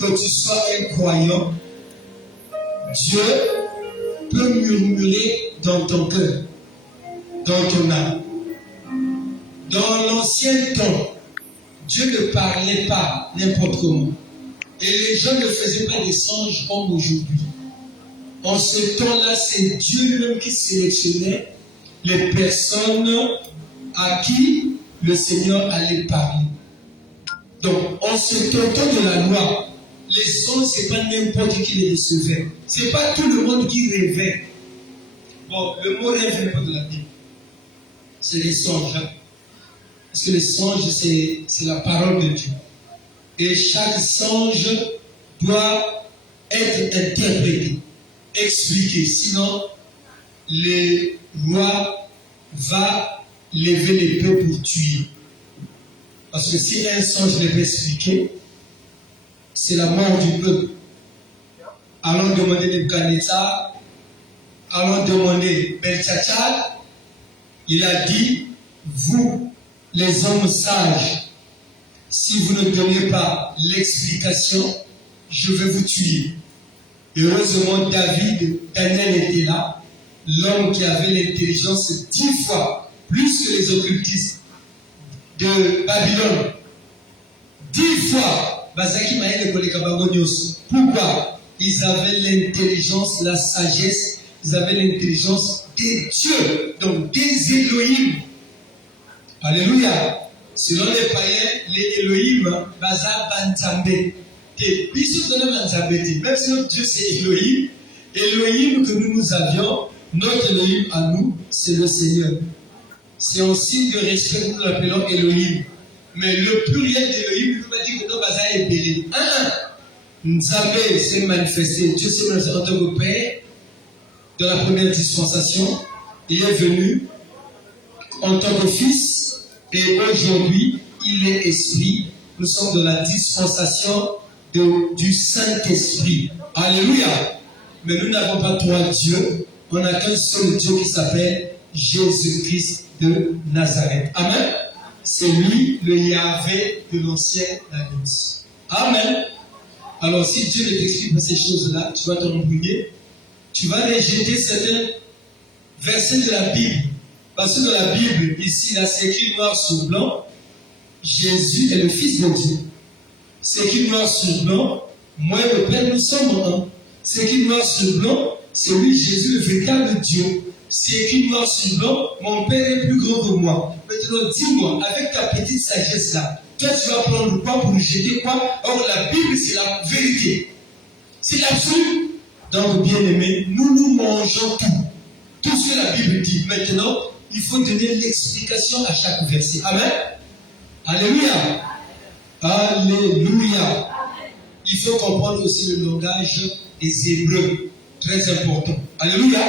que tu sois un croyant, Dieu peut murmurer dans ton cœur, dans ton âme. Dans l'ancien temps, Dieu ne parlait pas n'importe comment. Et les gens ne faisaient pas des songes comme aujourd'hui. En ce temps-là, c'est Dieu lui-même qui sélectionnait les personnes à qui le Seigneur allait parler. Donc, en ce temps de la loi, les songes, ce n'est pas n'importe qui les recevait. Ce n'est pas tout le monde qui rêvait. Bon, le mot rêve n'est pas de la Bible. C'est les songes. Hein? Parce que les songes, c'est la parole de Dieu. Et chaque songe doit être interprété, expliqué. Sinon, le roi va lever l'épée pour tuer. Parce que si un songe n'est pas expliqué, c'est la mort du peuple. Allons demander Nebuchadnezzar, allons demander Beltshazar. Il a dit, vous, les hommes sages, si vous ne donnez pas l'explication, je vais vous tuer. Heureusement, Daniel était là, l'homme qui avait l'intelligence 10 fois plus que les occultistes de Babylone. 10 fois. Pourquoi? Ils avaient l'intelligence, la sagesse, ils avaient l'intelligence des dieux, donc des Elohim. Alléluia. Selon les païens, les Elohim, Baza Bantambe. Même si notre Dieu c'est Elohim, Elohim que nous avions, notre Elohim à nous, c'est le Seigneur. C'est un signe de respect que nous l'appelons Elohim. Mais le pluriel d'Elohim, il ne veut pas dire que notre Baza est belé. Nzambé s'est manifesté, Dieu s'est manifesté en tant que Père de la première dispensation. Il est venu en tant que Fils et aujourd'hui, il est Esprit. Nous sommes dans la dispensation du Saint-Esprit. Alléluia. Mais nous n'avons pas trois dieux. On n'a qu'un seul Dieu qui s'appelle Jésus-Christ de Nazareth. Amen. C'est lui, le Yahvé de l'ancienne alliance. Amen. Alors si Dieu ne t'explique pas ces choses-là, tu vas t'embrouiller. Tu vas rejeter certains versets de la Bible. Parce que dans la Bible, ici, là, c'est écrit noir sur blanc. Jésus est le Fils de Dieu. C'est écrit noir sur blanc. Moi et le Père, nous sommes un. C'est écrit noir sur blanc. C'est lui, Jésus, le véritable Dieu. C'est écrit noir sur blanc. Mon Père est plus grand que moi. Maintenant, dis-moi, avec ta petite sagesse là, toi, tu vas prendre quoi pour rejeter quoi? Or, la Bible, c'est la vérité. C'est l'absolu. Donc, bien-aimés, nous mangeons tout. Tout ce que la Bible dit. Maintenant, il faut donner l'explication à chaque verset. Amen. Alléluia. Alléluia. Il faut comprendre aussi le langage des Hébreux. Très important. Alléluia.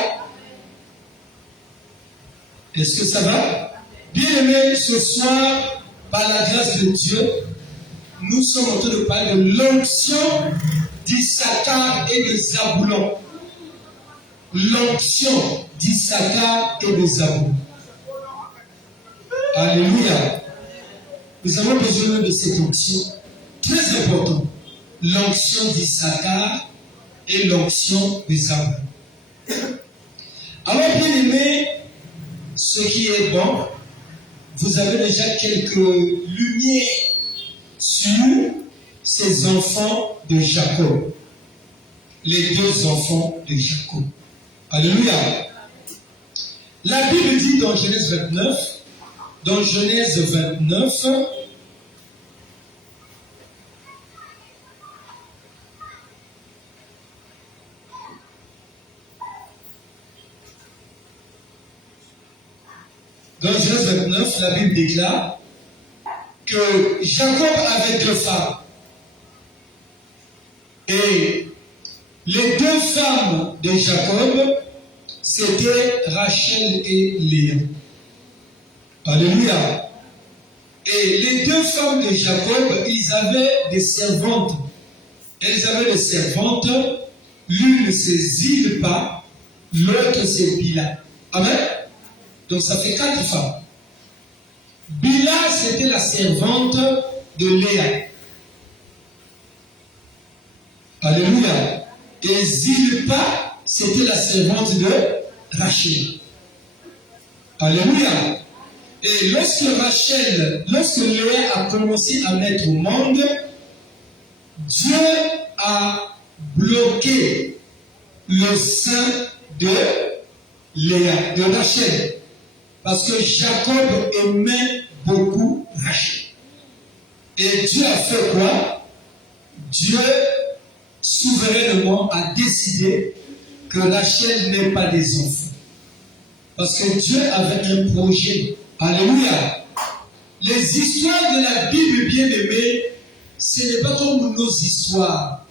Est-ce que ça va? Bien-aimés, ce soir, par la grâce de Dieu, nous sommes en train de parler de l'onction d'Issachar et de Zaboulon. L'onction d'Issachar et de Zaboulon. Alléluia. Nous avons besoin de cette onction très importante. L'onction d'Issachar et l'onction de Zaboulon. Alors, bien aimé, ce qui est bon, vous avez déjà quelques lumières sur ces enfants de Jacob. Les deux enfants de Jacob. Alléluia. La Bible dit dans Genèse 29, dans Genèse 29, dans Genèse 29, la Bible déclare que Jacob avait deux femmes. Et les deux femmes de Jacob, c'était Rachel et Léa. Alléluia. Et les deux femmes de Jacob, ils avaient des servantes. Elles avaient des servantes. L'une c'est Zilpa, l'autre c'est Bila. Amen. Donc ça fait 4 femmes. Bila, c'était la servante de Léa. Alléluia. Et Zilpa, c'était la servante de Rachel. Alléluia. Et lorsque Léa a commencé à mettre au monde, Dieu a bloqué le sein de Léa, de Rachel. Parce que Jacob aimait beaucoup Rachel. Et Dieu a fait quoi? Dieu, souverainement, a décidé que Rachel n'ait pas des enfants. Parce que Dieu avait un projet. Alléluia. Les histoires de la Bible, bien-aimée, ce n'est pas comme nos histoires.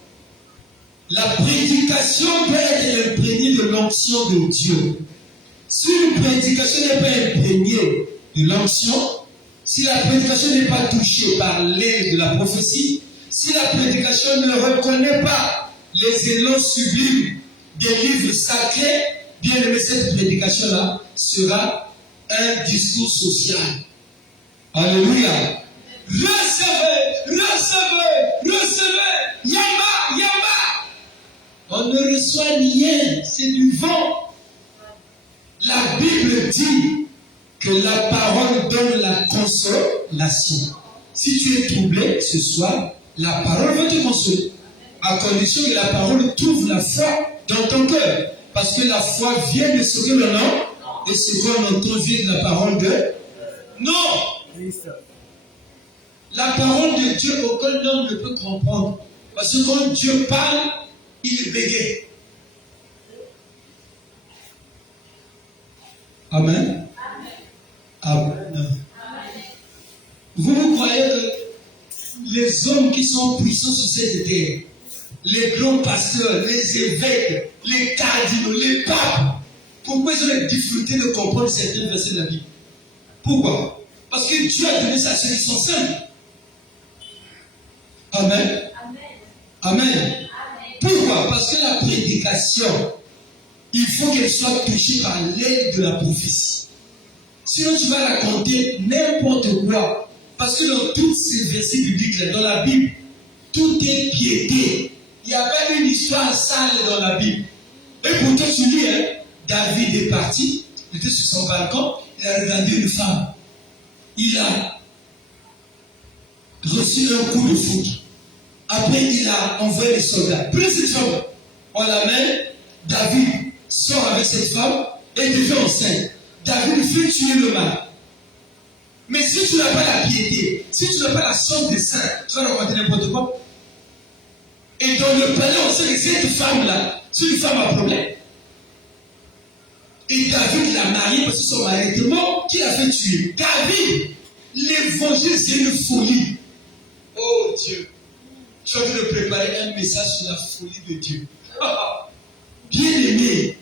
La prédication doit être imprégnée de l'onction de Dieu. Si une prédication n'est pas imprégnée de l'onction, si la prédication n'est pas touchée par l'aide de la prophétie, si la prédication ne reconnaît pas les élans sublimes des livres sacrés, bien aimé, cette prédication-là sera un discours social. Alléluia. Recevez, Yama. On ne reçoit rien, c'est du vent. La Bible dit que la parole donne la consolation. Si tu es troublé ce soir, la parole va te consoler. À condition que la parole trouve la foi dans ton cœur. Parce que la foi vient de ce que l'on a, et ce qu'on entend vient de la parole de... Non! La parole de Dieu, aucun homme ne peut comprendre. Parce que quand Dieu parle, il bégaye. Amen. Amen. Vous croyez que les hommes qui sont puissants sur cette terre, les grands pasteurs, les évêques, les cardinaux, les papes, pourquoi ils ont la difficulté de comprendre certains versets de la Bible? Pourquoi? Parce que Dieu a donné ça à ceux qui sont simples. Amen. Amen. Pourquoi? Parce que la prédication, il faut qu'elle soit touchée par l'aide de la prophétie. Sinon, tu vas raconter n'importe quoi. Parce que dans tous ces versets bibliques, dans la Bible, tout est piété. Il n'y a pas une histoire sale dans la Bible. Et pourtant, tu lis, David est parti, il était sur son balcon, il a regardé une femme. Il a reçu un coup de foudre. Après, il a envoyé les soldats. Prenez cette femme, on l'amène. David sort avec cette femme et devient enceinte. David fait tuer le mari. Mais si tu n'as pas la piété, si tu n'as pas la sorte de saint, tu vas raconter n'importe quoi. Et dans le palais, on sait que cette femme-là, c'est une femme à problème. Et David l'a mariée parce que son mari était mort, qui l'a fait tuer. David, l'évangile, c'est une folie. Oh Dieu, tu as dû de préparer un message sur la folie de Dieu. Bien aimé,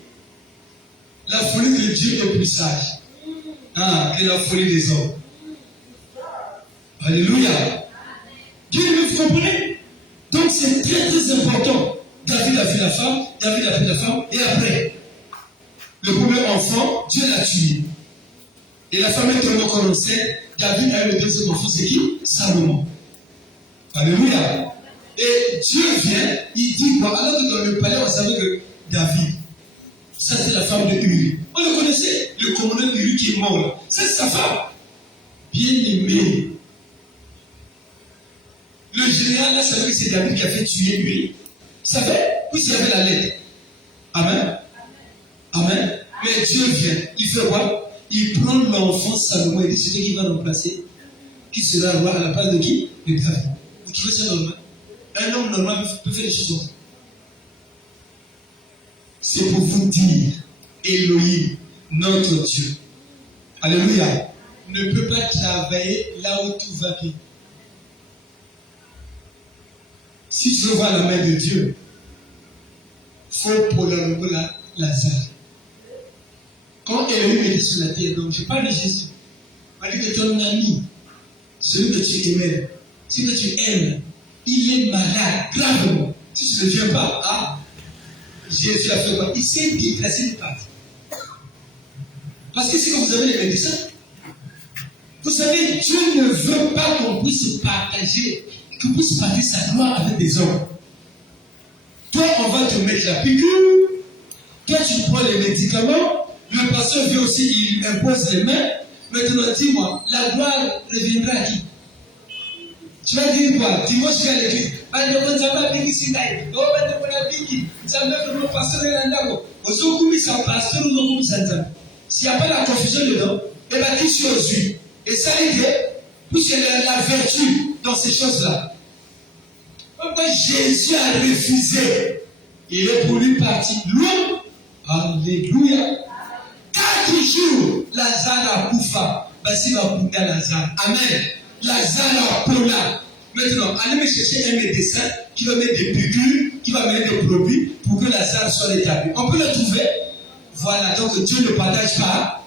la folie de Dieu est plus sage que la folie des hommes. Alléluia. Dieu me comprenez? Donc c'est très très important. David a vu la femme, et après, le premier enfant, Dieu l'a tué. Et la femme est tombée encore enceinte. David a eu le deuxième enfant, c'est qui? Salomon. Alléluia. Et Dieu vient, il dit quoi? Alors que dans le palais, on savait que David, ça c'est la femme de Uri. On le connaissait, le commandant Uri qui est mort là. C'est sa femme. Bien aimé. Le général là savait que c'est David qui a fait tuer Uri. Savait? Oui, il y avait la lettre. Amen. Amen. Mais Dieu vient. Il fait quoi? Il prend l'enfant Salomon et dit c'est qui va remplacer. Qui sera roi à la place de qui? De David. Vous trouvez ça normal? Un homme normal peut faire des choses comme ça. C'est pour vous dire, Elohim, notre Dieu, alléluia, ne peut pas travailler là où tout va bien. Si tu veux voir la main de Dieu, il faut prolonger Lazare. Quand Elohim était sur la terre, donc je parle de Jésus, on dit que ton ami, celui que tu aimais, celui que tu aimes, il est malade, gravement. Si tu ne viens pas, Jésus a fait quoi? Il s'est déplacé de partout. Parce que c'est que vous avez les médecins. Vous savez, Dieu ne veut pas qu'on puisse partager sa gloire avec des hommes. Toi, on va te mettre la piqûre. Toi, tu prends les médicaments. Le pasteur vient aussi, il impose les mains. Maintenant, dis-moi, la gloire reviendra à qui? Tu vas dire quoi? Dis-moi, je vais à l'église. S'il n'y a pas la confusion dedans, et bien qui suis aux yeux? Et ça il est, puisque la vertu dans ces choses-là. Pourquoi Jésus a refusé? Il est pour lui parti loin. Alléluia. 4 jours, Lazare a Koufa. Basi va Kouka Lazare. Amen. Lazare a Pola. Maintenant, allez me chercher un médecin qui va mettre des piqûres, qui va mettre des produits pour que Lazare soit rétabli. On peut le trouver. Voilà, donc Dieu ne partage pas.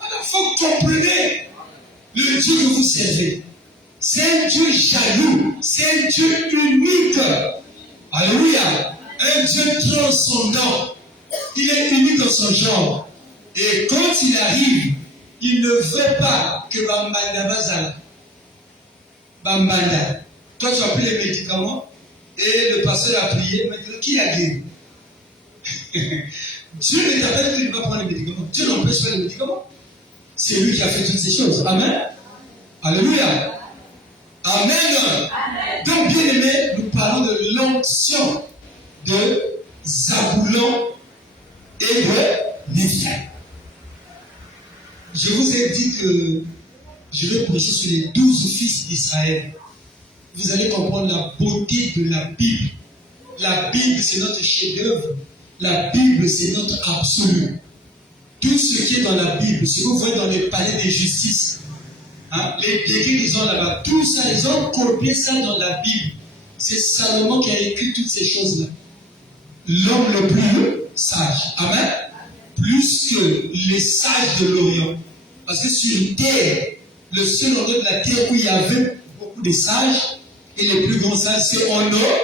Il faut que vous compreniez le Dieu que vous servez. C'est un Dieu jaloux. C'est un Dieu unique. Alléluia. Un Dieu transcendant. Il est unique dans son genre. Et quand il arrive, il ne veut pas que Bambanda Bazala. Bambanda. Toi, tu as pris les médicaments et le pasteur a prié. Maintenant, qui a guéri? Dieu ne t'appelle qu'il ne va prendre les médicaments. Dieu n'empêche pas les médicaments. C'est lui qui a fait toutes ces choses. Amen. Alléluia. Amen. Amen. Donc, bien aimé, nous parlons de l'onction de Zaboulon et de Léphraïm. Je vous ai dit que je vais prêcher sur les 12 fils d'Israël. Vous allez comprendre la beauté de la Bible. La Bible, c'est notre chef-d'œuvre. La Bible, c'est notre absolu. Tout ce qui est dans la Bible, ce que vous voyez dans les palais de justice, hein, les déguisements là-bas, tout ça, ils ont copié ça dans la Bible. C'est Salomon qui a écrit toutes ces choses-là. L'homme le plus sage. Amen. Plus que les sages de l'Orient. Parce que sur une terre, le seul endroit de la terre où il y avait beaucoup de sages, et les plus grands sages, c'est en haut.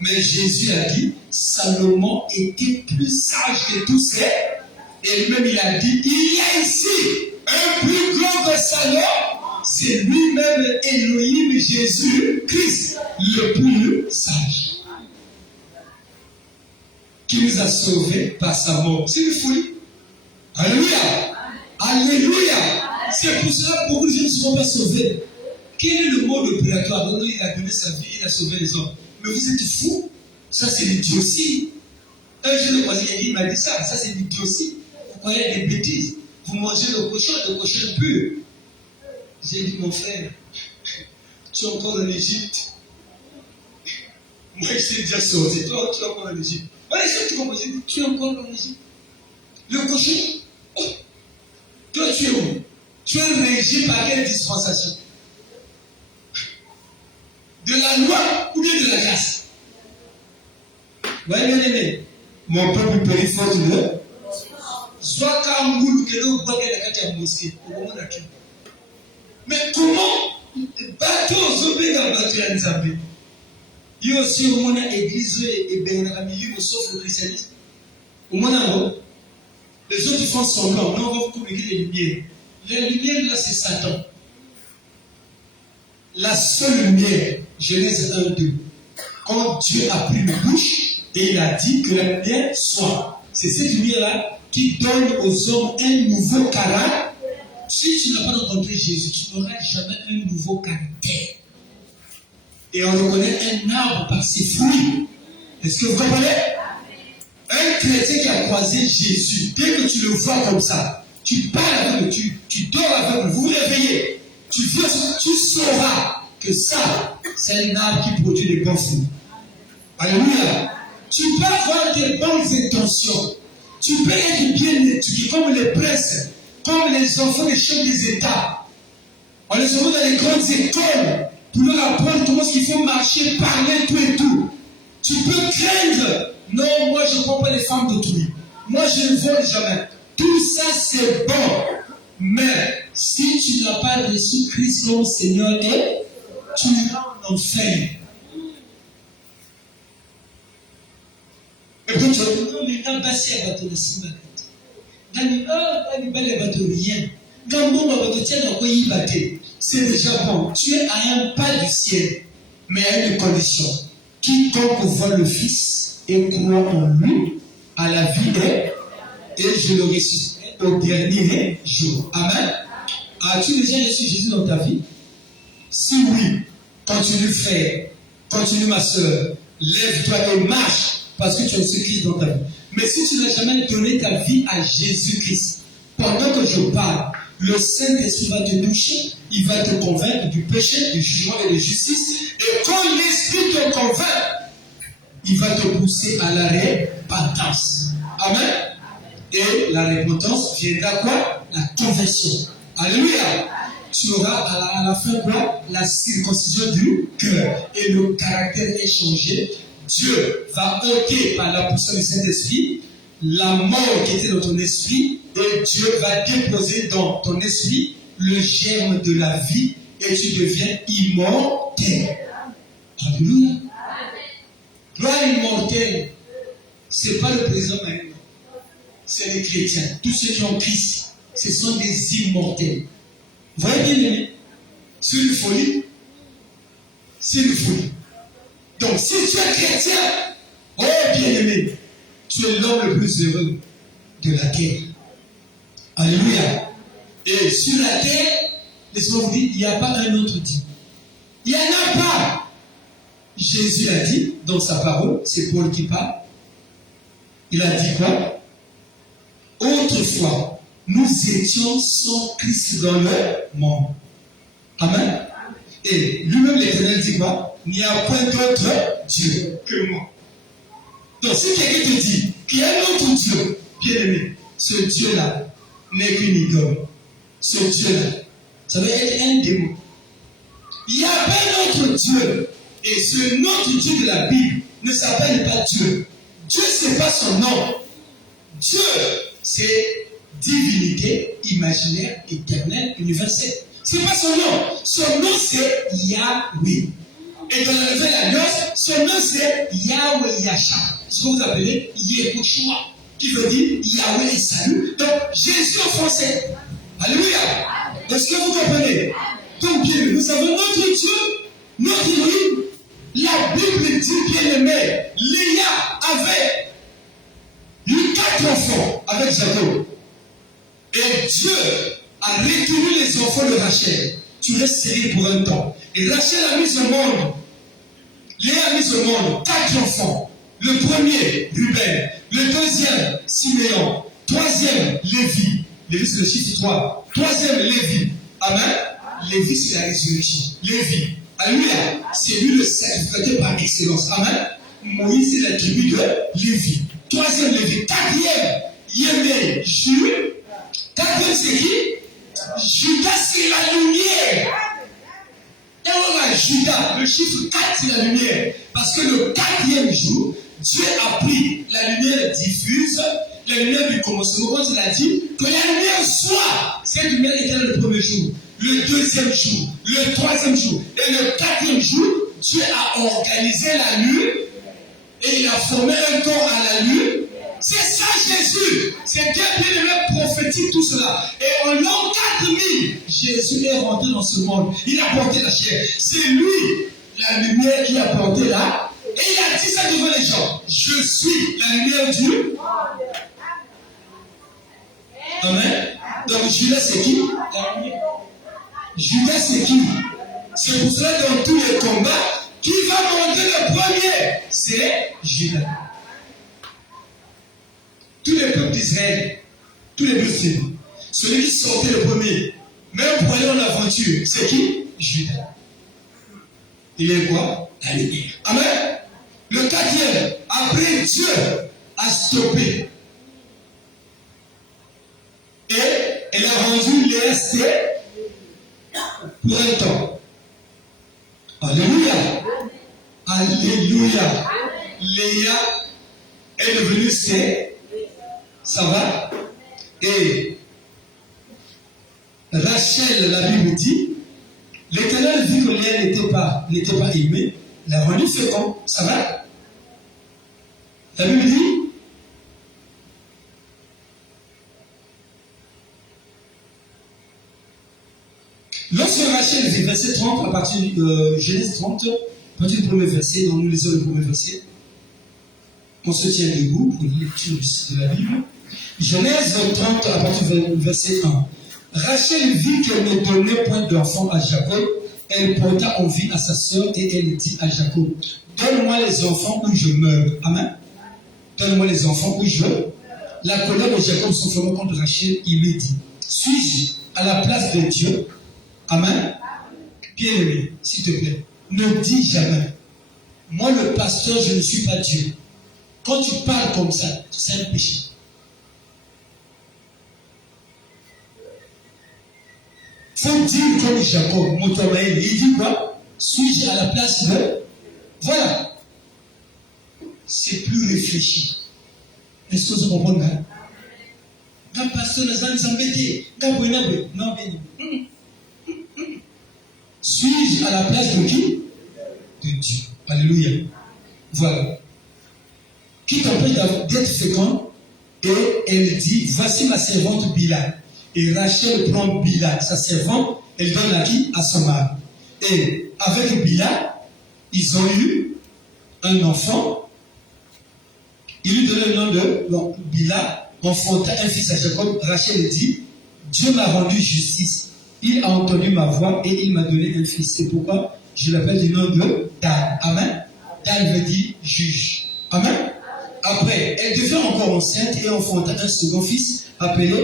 Mais Jésus a dit, Salomon était plus sage que tous ces. Et lui-même, il a dit, il y a ici un plus grand que Salomon. C'est lui-même Elohim, Jésus-Christ, le plus sage. Qui nous a sauvés par sa mort. C'est une folie. Alléluia. Alléluia. C'est pour cela que beaucoup de gens ne seront pas sauvés. Quel est le mot de purgatoire? Donc, il a donné sa vie, il a sauvé les hommes. Mais vous êtes fous. Ça, c'est l'idiotie. Un jeune voisin il m'a dit ça. Ça, c'est l'idiotie. Vous croyez des bêtises. Vous mangez le cochon pur. J'ai dit, mon frère, tu es encore en Égypte. Moi, je suis déjà sorti. Toi, tu es encore en Égypte. Voilà, tu es encore en Égypte. Le cochon, oh, toi, tu es où? Tu es régi par quelle dispensation? De la loi ou bien de la grâce? Ouais, bien aimé. Mon peuple périt faute de. Soit quand vous le mosquée. Mais comment bateau zobé dans bateau Nzambé? Il y a aussi au monde église et bénéramie sauf le christianisme. Au monde les autres font semblant. Nous on va vous communiquer les lumières. Les lumières là c'est Satan. La seule lumière, Genèse 1-2. Quand Dieu a pris une bouche et il a dit que la lumière soit. C'est cette lumière-là qui donne aux hommes un nouveau caractère. Si tu n'as pas rencontré Jésus, tu n'auras jamais un nouveau caractère. Et on reconnaît un arbre par ses fruits. Est-ce que vous comprenez? Un chrétien qui a croisé Jésus, dès que tu le vois comme ça, tu parles avec lui, tu dors avec lui, vous vous réveillez, tu sauras que ça, c'est un arbre qui produit des bons fruits. Alléluia. Tu peux avoir des bonnes intentions. Tu peux être bien étudié comme les princes, comme les enfants des chefs des États. On les envoie dans les grandes écoles pour leur apprendre comment il faut marcher, parler, tout et tout. Tu peux craindre. Non, moi je ne prends pas les femmes d'autrui. Moi je ne vole jamais. Tout ça c'est bon. Mais si tu n'as pas reçu Christ comme Seigneur, tu iras en enfer. Et puis tu vas dire, non, mais quand passer à bateau de Simba, c'est déjà bon. Tu es à un pas du ciel, mais à une condition. Quiconque voit le Fils et crois en lui, à la vie et je le ressusciterai au dernier jour. Amen. As-tu déjà reçu Jésus dans ta vie? Si oui, continue frère, continue ma soeur, lève-toi et marche parce que tu as reçu Christ dans ta vie. Mais si tu n'as jamais donné ta vie à Jésus-Christ, pendant que je parle, le Saint-Esprit va te toucher, il va te convaincre du péché, du jugement et de justice. Et quand l'Esprit te convainc, il va te pousser à la repentance. Amen. Et la repentance viendra quoi? La conversion. Alléluia. Tu auras à la fin quoi? La circoncision du cœur. Et le caractère est changé. Dieu va ôter par la puissance du Saint-Esprit la mort qui était dans ton esprit. Et Dieu va déposer dans ton esprit le germe de la vie. Et tu deviens immortel. Alléluia. Gloire immortelle. Ce n'est pas le président maintenant. C'est les chrétiens. Tous ceux qui ont Christ, ce sont des immortels. Vous voyez bien aimé? C'est une folie. C'est une folie. Donc si tu es chrétien, oh bien aimé, tu es l'homme le plus heureux de la terre. Alléluia. Et sur la terre, laissez-moi vous dire, il n'y a pas un autre Dieu. Il n'y en a pas. Jésus l'a dit dans sa parole, c'est Paul qui parle. Il a dit quoi? Autrefois, nous étions sans Christ dans le monde. Amen. Et lui-même l'Éternel dit quoi? Il n'y a point d'autre Dieu que moi. Donc si quelqu'un te dit qu'il y a un autre Dieu, bien aimé, ce Dieu-là n'est qu'une idole. Ce Dieu-là, ça veut être un démon. Il n'y a pas un autre Dieu. Et ce notre Dieu de la Bible ne s'appelle pas Dieu. Dieu, ce n'est pas son nom. Dieu, c'est divinité imaginaire, éternelle, universelle. Ce n'est pas son nom. Son nom, c'est Yahweh. Et dans la Nouvelle Alliance, son nom, c'est Yahweh Yasha. Ce que vous appelez Yehoshua, qui veut dire Yahweh et salut. Donc, Jésus en français. Alléluia. Est-ce que vous comprenez? Donc, bien, nous avons notre Dieu, notre Dieu. La Bible dit, bien aimé, Léa avait eu 4 enfants avec Jacob. Et Dieu a retenu les enfants de Rachel. Tu restes stérile pour un temps. Et Rachel a mis au monde, Léa a mis au monde 4 enfants. Le premier, Ruben. Le deuxième, Siméon. Troisième, Lévi. Lévi, c'est le chiffre 3. Troisième, Lévi. Amen. Lévi, c'est la résurrection. Lévi. Alléluia. C'est lui le sacrificateur par excellence. Amen. Moïse, c'est la tribu de Lévi. Troisième, Lévi. Quatrième, Yémé, Jules. Quatrième, c'est qui? Judas, c'est la lumière. Et voilà, Judas, le chiffre 4, c'est la lumière. Parce que le 4e jour, Dieu a pris la lumière diffuse, la lumière du commencement. Quand il a dit que la lumière soit, cette lumière était là le premier jour, le 2e jour, le 3e jour et le 4e jour. Dieu a organisé la lune et il a formé un corps à la lune. C'est ça Jésus. C'est Dieu bien aimé prophétique tout cela. Et en l'an 4000, Jésus est rentré dans ce monde. Il a porté la chair. C'est lui, la lumière, qui a porté là. Et il a dit ça devant les gens. Je suis la lumière du monde. Amen. Donc Judas c'est qui? Judas c'est qui? C'est pour cela que dans tous les combats, qui va monter le premier? C'est Judas. Tous les peuples d'Israël, tous les musulmans, celui qui sortait le premier, même pour aller en aventure, c'est qui? Judas. Il est quoi? La lumière. Amen. Le 4e, après Dieu a stoppé. Et elle a rendu Léa pour un temps. Alléluia. Alléluia. Léa est devenue stérile. Ça va? Et Rachel, la Bible dit, l'Éternel vit que Léa n'était pas aimée, l'a rendu fécond. Ça va? La Bible dit, lorsque Rachel vit, verset 30, à partir de Genèse 30, à partir du premier verset, donc nous lisons le premier verset. On se tient debout pour une lecture de la Bible. Genèse 30, à partir du verset 1. Rachel vit qu'elle ne donnait point d'enfant à Jacob. Elle porta envie à sa sœur et elle dit à Jacob, donne-moi les enfants ou je meurs. Amen. Donne-moi les enfants ou je meurs. La colère de Jacob s'enflamma contre Rachel. Il lui dit, suis-je à la place de Dieu? Amen. Bien-aimé, s'il te plaît, ne dis jamais, moi le pasteur, je ne suis pas Dieu. Quand tu parles comme ça, c'est un péché. Faut dire comme Jacob, Motomaël, il dit quoi? Suis-je à la place de... Voilà. C'est plus réfléchi. Est-ce que vous comprenez? Quand pasteur nous a embêtés, non, bien. Suis-je à la place de qui? De Dieu. Alléluia. Voilà. Qui t'empêche d'être fécond? Et elle dit, voici ma servante Bila. Et Rachel prend Bila, sa servante, elle donne à qui? À son mari. Et avec Bila, ils ont eu un enfant. Il lui donne le nom de Bila, enfanta un fils à Jacob. Rachel dit, Dieu m'a rendu justice. Il a entendu ma voix et il m'a donné un fils. C'est pourquoi je l'appelle du nom de Dan. Amen. Dan veut dire juge. Amen. Après, elle devient encore enceinte et enfanta un second fils appelé,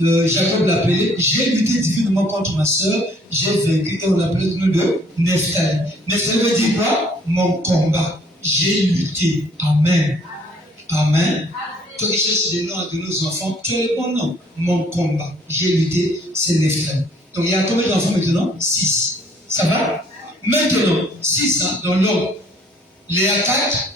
Jacob l'appelait, j'ai lutté divinement contre ma soeur, j'ai vaincu et on l'appelait le nom de Nephtali. Nephtali veut dire quoi? Mon combat. J'ai lutté. Amen. Amen. Toi qui cherches des noms à donner aux enfants, tu as le bon nom. Mon combat. J'ai lutté, c'est Nephtali. Donc il y a combien d'enfants maintenant? 6. Ça va? Maintenant, 6 dans l'ordre. Léa 4,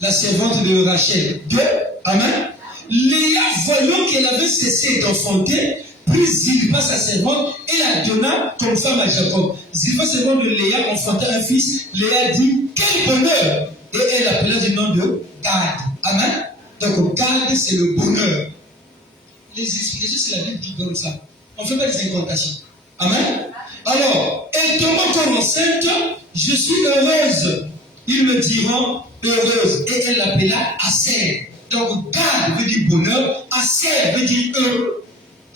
la servante de Rachel 2. Amen. Léa, voyant qu'elle avait cessé d'enfanter, prit Zilpa sa servante et la donna comme femme à Jacob. Zilpa, servante de Léa, enfanta un fils. Léa dit, quel bonheur! Et elle appela du nom de Gad. Amen. Donc Gad, c'est le bonheur. Les explications, c'est la Bible qui donne ça. On ne fait pas des incantations. Amen. Alors, elle tombe encore enceinte, je suis heureuse. Ils me diront heureuse. Et elle l'appela Aser. Donc, Gad veut dire bonheur, Aser veut dire heureux.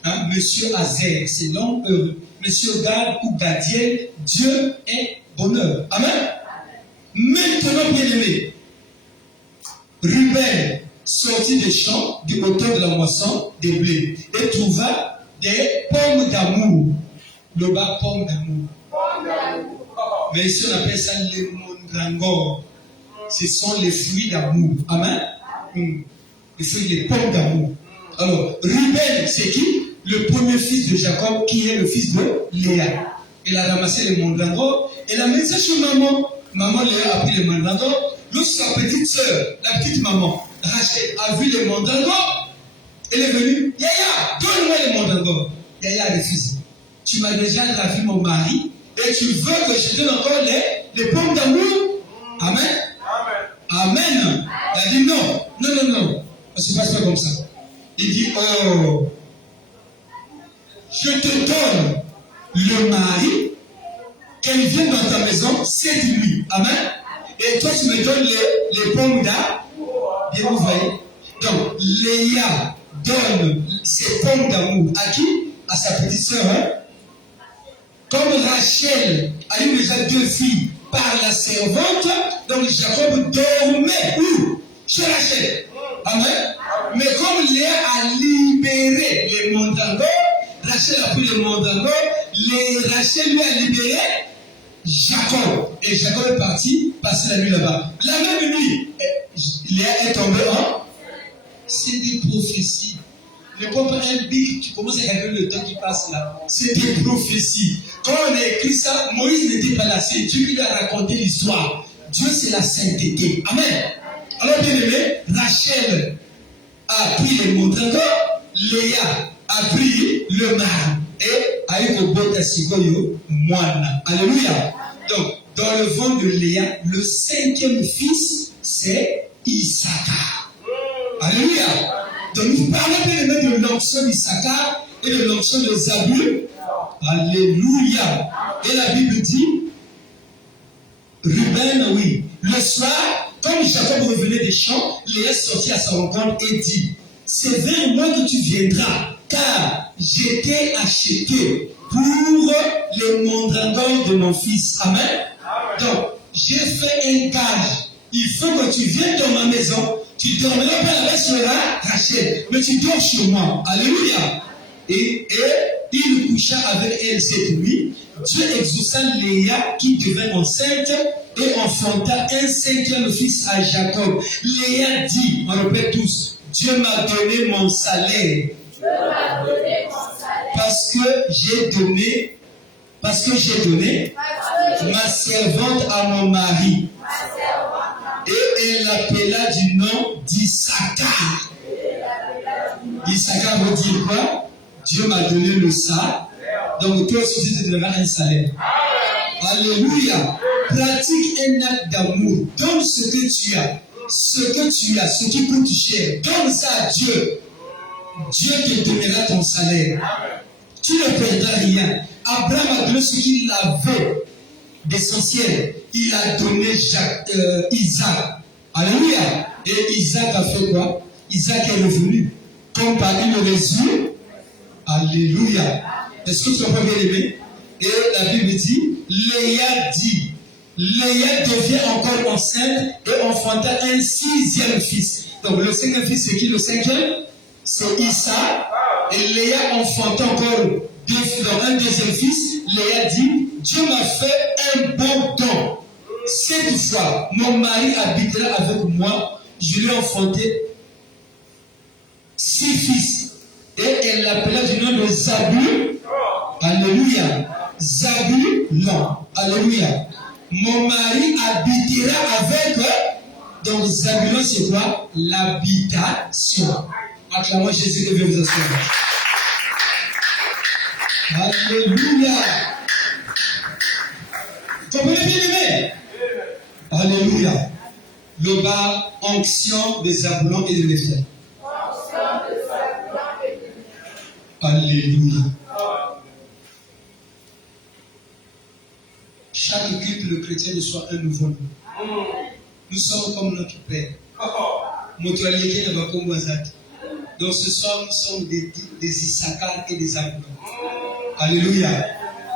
Hein? Monsieur Aser, c'est l'homme heureux. Monsieur Gad ou Gadiel, Dieu est bonheur. Amen. Maintenant, bien aimé, Ruben sortit des champs du hauteur de la moisson des blés et trouva des pommes d'amour. Le bas, pommes d'amour. Mais ici, on appelle ça les mondrangor. Ce sont les fruits d'amour. Amen. Les fruits, les pommes d'amour. Alors, Ruben, c'est qui? Le premier fils de Jacob, qui est le fils de Léa. Il a ramassé les mondrangor et l'a mis ça chez maman. Maman Léa a pris les mondrangor. Lorsque sa petite soeur, la petite maman, Rachel, a vu les mondrangor, elle est venue. Yaya, donne-moi les mondrangor. Yaya a refusé. Tu m'as déjà ravi mon mari et tu veux que je donne encore les pommes d'amour? Amen. Amen. Il a dit non. Non. Ça ne se passe pas comme ça. Il dit, oh, je te donne le mari, qu'elle vienne dans ta maison cette nuit. Amen. Et toi, tu me donnes les pommes d'amour. Bien, vous voyez. Donc, Léa donne ses pommes d'amour à qui? À sa petite sœur. Hein? Comme Rachel a eu déjà 2 filles par la servante, donc Jacob dormait où? Chez Rachel. Amen. Mais comme Léa a libéré les mondrangor, Rachel a pris les mondrangor, Rachel lui a libéré Jacob. Et Jacob est parti passer la nuit là-bas. La même nuit, Léa est tombée en... C'est des prophéties. Ne prends pas un bic, tu commences à regarder le temps qui passe là. C'est des prophéties. Quand on a écrit ça, Moïse n'était pas là. C'est Dieu qui lui a raconté l'histoire. Dieu, c'est la sainteté. Amen. Alors, bien aimé, Rachel a pris les mondrangor, Léa a pris le mar. Et avec le bon Sigoyo, moine. Alléluia. Donc, dans le ventre de Léa, le 5e fils, c'est Issachar. Alléluia. Donc, nous parlons bien de l'onction d'Issachar et de l'onction de Zabulon. Alléluia. Et la Bible dit, Ruben, oui, le soir, Comme Jacob revenait des champs, Léa sortit à sa rencontre et dit, c'est vers moi que tu viendras, car j'étais acheté pour les mondragons de mon fils. Amen. Donc, j'ai fait un gage. Il faut que tu viennes dans ma maison. Tu dormiras pas là-bas sur Rachel, mais tu dors chez moi. Alléluia. Et il coucha avec elle cette nuit. Dieu exauça Léa qui devint enceinte et enfanta un 5e fils à Jacob. Léa dit, on répète tous, Dieu m'a donné mon salaire. Parce que j'ai donné ma servante à mon mari. Et elle l'appela du nom d'Issachar. Issachar veut dire quoi? Dieu m'a donné le salaire. Donc toi aussi tu te donneras un salaire. Alléluia. Pratique un acte d'amour. Donne ce que tu as. Ce qui coûte cher. Donne ça à Dieu. Dieu te donnera ton salaire. Tu ne perdras rien. Abraham a donné ce qu'il avait d'essentiel. Il a donné Isaac. Alléluia. Et Isaac a fait quoi? Isaac est revenu comme par une résurrection. Alléluia. Est-ce que tu as pas bien aimé? Et la Bible dit, Léa devient encore enceinte et enfanta un 6e fils. Donc le 5e fils, c'est qui le 5e? C'est Issa. Et Léa enfanta encore un 2e fils. Léa dit, Dieu m'a fait un bon don. Cette fois, mon mari habitera avec moi. Je lui ai enfanté 6 fils. Et elle l'appela du nom de Zabulon. Alléluia. Zabulon. Alléluia. Mon mari habitera avec eux. Donc Zabulon, c'est quoi? L'habitation. Acclamons Jésus, devient vous asseoir. Alléluia. Comprenez bien aimé? Alléluia. Le bas, onction de Zabulon et de Néphthali. Alléluia. Chaque culte, le chrétien reçoit un nouveau nom. Nous sommes comme notre Père. Donc ce soir, nous sommes des Issachar et des Zabulon. Alléluia.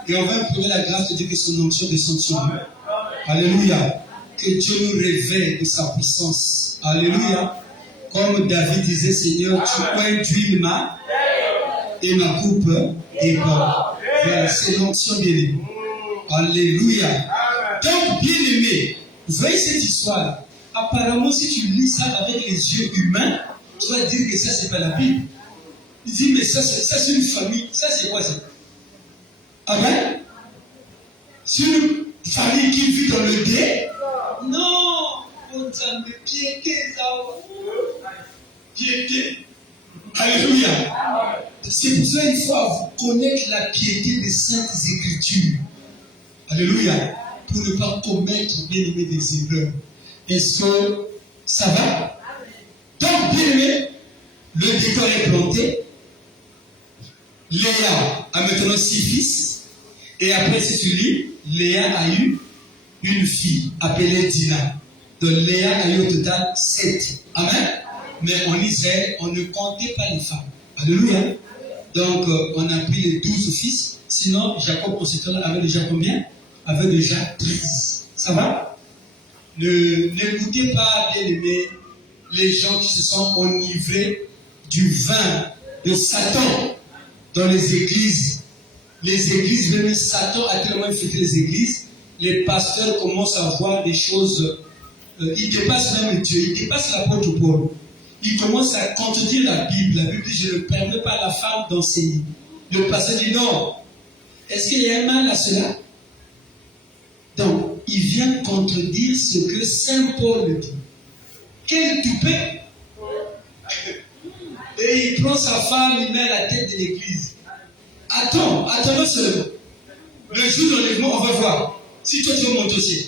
Et on va implorer la grâce de Dieu que son onction descende sur nous. Alléluia. Que Dieu nous révèle de sa puissance. Alléluia. Comme David disait, Seigneur, tu conduis ma et ma coupe est bonne. Voilà, c'est l'onction bien-aimée. Alléluia. Donc, bien-aimé, vous voyez cette histoire. Apparemment, si tu lis ça avec les yeux humains, tu vas dire que ça, c'est pas la Bible. Il dit, mais ça c'est une famille. Ça, c'est quoi ça? Amen. C'est une famille qui vit dans le dé. Non. On s'en met piété, ça. Piété. Alléluia. C'est pour ça qu'il faut connaître la piété des Saintes Écritures. Alléluia. Pour ne pas commettre, bien aimé, des erreurs. Est-ce que ça va? Donc, bien aimé, le décor est planté. Léa a maintenant 6 fils. Et après, si tu lis, Léa a eu une fille appelée Dina. Donc, Léa a eu au total 7. Amen. Mais en Israël, on ne comptait pas les femmes. Alléluia. Donc, on a pris les 12 fils. Sinon, Jacob, on s'étonne, avait déjà combien? Avait déjà 13. Ça va? N'écoutez pas, bien aimés, les gens qui se sont enivrés du vin de Satan dans les églises. Les églises, même Satan a tellement infiltré les églises, les pasteurs commencent à voir des choses. Ils dépassent même Dieu, ils dépassent l'apôtre Paul. Ils commencent à contredire la Bible. La Bible dit, je ne permets pas à la femme d'enseigner. Le pasteur dit non. Est-ce qu'il y a un mal à cela? Donc, il vient contredire ce que Saint Paul dit. Quel toupet! Et il prend sa femme, il met à la tête de l'église. Attends seulement. Le jour d'enlèvement, on va voir. Si toi tu veux monter au ciel.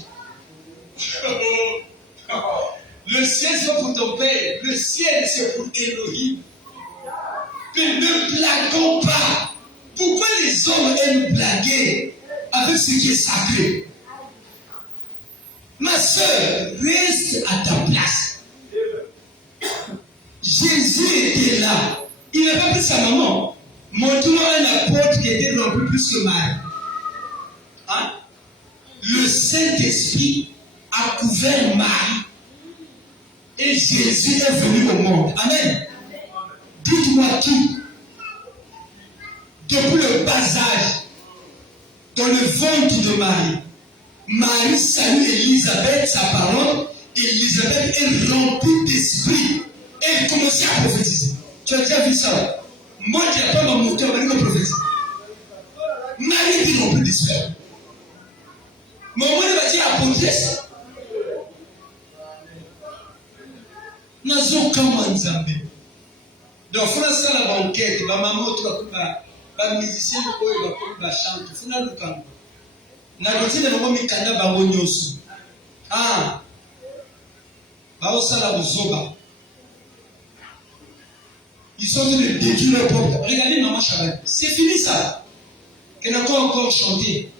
Le ciel, c'est pas pour ton père. Le ciel, c'est pour Elohim. Mais ne blaguons pas. Pourquoi les hommes aiment blaguer avec ce qui est sacré? Ma soeur, reste à ta se marient. Hein? Le Saint-Esprit a couvert Marie. Et Jésus est venu au monde. Amen. Dites-moi qui, depuis le bas âge, dans le ventre de Marie, Marie salue Élisabeth, sa parole, et Élisabeth est remplie d'esprit. Et elle commençait à prophétiser. Tu as déjà vu ça? Moi, je n'ai pas ma montée, on m'a dit qu'on prophétise. Marie était remplie d'esprit. Mais on m'a dit apôtresse. Nous avons comment nous amener. Donc, il faut faire la banquette, la maman, tu vas faire la musicien, il va faire la chante, il faut faire le camp. Na kotina na momi kanda bango nyoso. Ah. Ba osala buzoba. Ils sont venus détruire leur peuple. Regardez maman Chabat. C'est fini ça. Elle n'a pas encore chanté.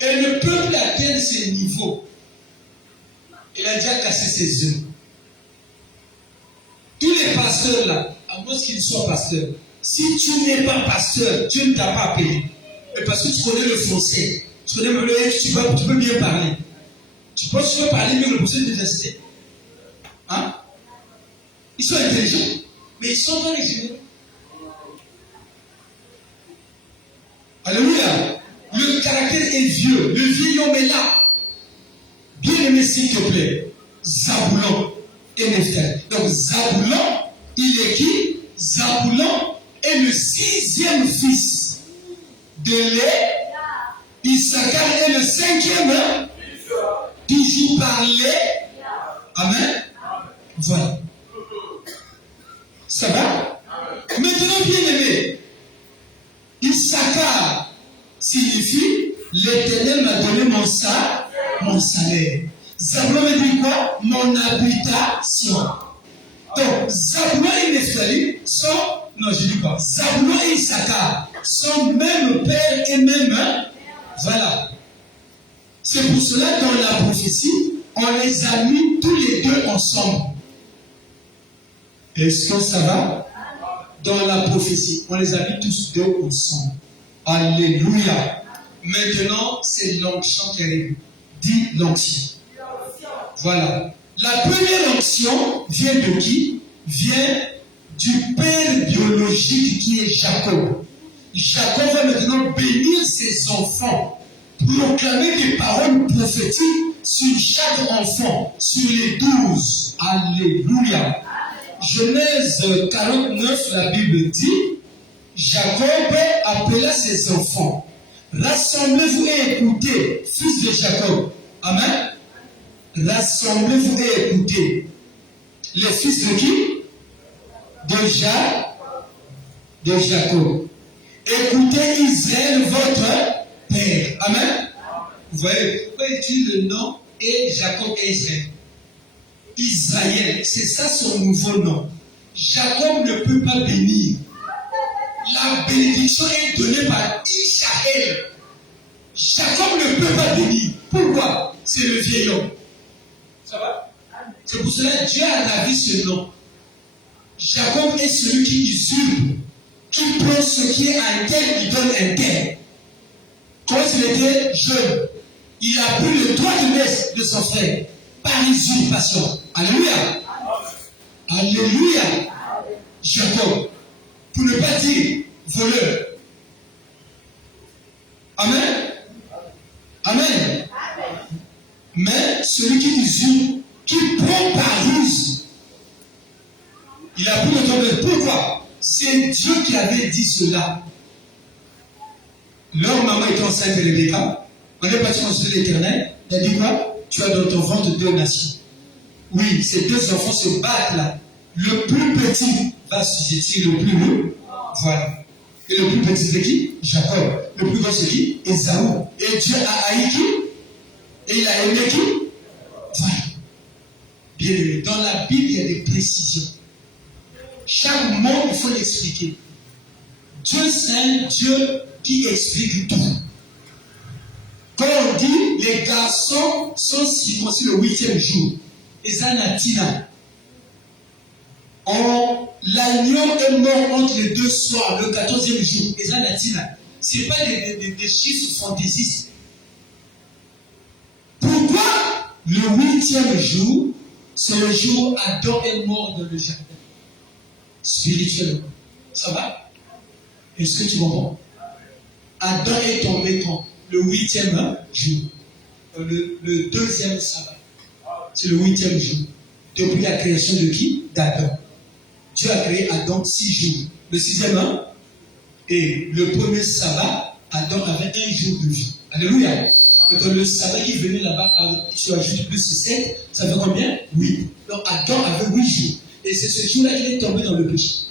Et le peuple atteint ses niveaux. Il a déjà cassé ses œufs. Tous les pasteurs là, à moins qu'ils soient pasteurs, si tu n'es pas pasteur, Dieu ne t'a pas appelé. Mais parce que tu connais le français, tu connais le tu peux bien parler. Tu peux parler mieux que le professeur d'université. Hein? Ils sont intelligents, mais ils sont pas les généraux. Alléluia. Le caractère est vieux. Le vieil homme est là. Bien aimé, s'il te plaît. Zaboulon et Neftali. Donc Zaboulon, il est qui? Zaboulon est le 6e fils de Lé. Issachar est le 5e. Toujours par Lé. Amen. Voilà. Ça va? Maintenant, bien aimé, Issachar signifie l'Éternel m'a donné mon salaire. Zaboulon veut dire quoi? Mon habitation. Donc, Zaboulon et Neftali sont, non, je dis pas, Zaboulon et Issachar sont même père et même, voilà. C'est pour cela, dans la prophétie, on les a mis tous les deux ensemble. Est-ce que ça va? Dans la prophétie, on les a mis tous deux ensemble. Alléluia. Maintenant, c'est l'onction qui arrive. Dis l'onction. Voilà. La première onction vient de qui? Vient du père biologique qui est Jacob. Jacob va maintenant bénir ses enfants, proclamer des paroles prophétiques sur chaque enfant, sur les 12. Alléluia. Genèse 49, la Bible dit, Jacob appela ses enfants. Rassemblez-vous et écoutez, fils de Jacob. Amen. Rassemblez-vous et écoutez. Les fils de qui? De Jacob. Écoutez Israël, votre père. Amen. Vous voyez, pourquoi est-il le nom et Jacob et Israël? Israël, c'est ça son nouveau nom. Jacob ne peut pas bénir. La bénédiction est donnée par Israël. Jacob ne peut pas bénir. Pourquoi? C'est le vieil homme. Ça va? C'est pour cela que Dieu a ravi ce nom. Jacob est celui qui usurpe, qui prend ce qui est un tel, il donne un tel. Quand il était jeune, il a pris le droit de naissance de son frère par usurpation. Alléluia. Alléluia. Jacob, pour ne pas dire voleur. Amen. Amen. Mais celui qui usurpe, qui prend par ruse, il a pris le droit de. Pourquoi? C'est Dieu qui avait dit cela. Leur maman était enceinte de Rebecca. On est parti consulter l'Éternel. Il a dit quoi? Tu as dans ton ventre 2 nations. Oui, ces 2 enfants se battent là. Le plus petit va sujeter le plus haut. Voilà. Et le plus petit c'est qui? Jacob. Le plus grand c'est qui? Ésaü. Et Dieu a haï qui? Et il a aimé qui? Voilà. Bien aimé. Dans la Bible, il y a des précisions. Chaque mot, il faut l'expliquer. Dieu c'est un Dieu qui explique tout. Quand on dit les garçons sont circoncis le 8e jour, et ça n'a tina. On l'agneau est mort entre les deux soirs, le 14e jour. Et ça, ce n'est pas des chiffres fantaisistes. Pourquoi le 8e jour, c'est le jour où Adam est mort dans le jardin? Spirituellement. Ça va? Est-ce que tu comprends? Adam est tombé quand? Le 8e jour. Le 2e sabbat. C'est le 8e jour. Depuis la création de qui? D'Adam. Dieu a créé Adam 6 jours. Le 6e, et le premier sabbat, Adam avait un jour de vie. Alléluia. Quand le sabbat qui venait là-bas, tu ajoutes plus 7, ça fait combien? 8. Donc Adam avait 8 jours. Et c'est ce jour-là qu'il est tombé dans le péché.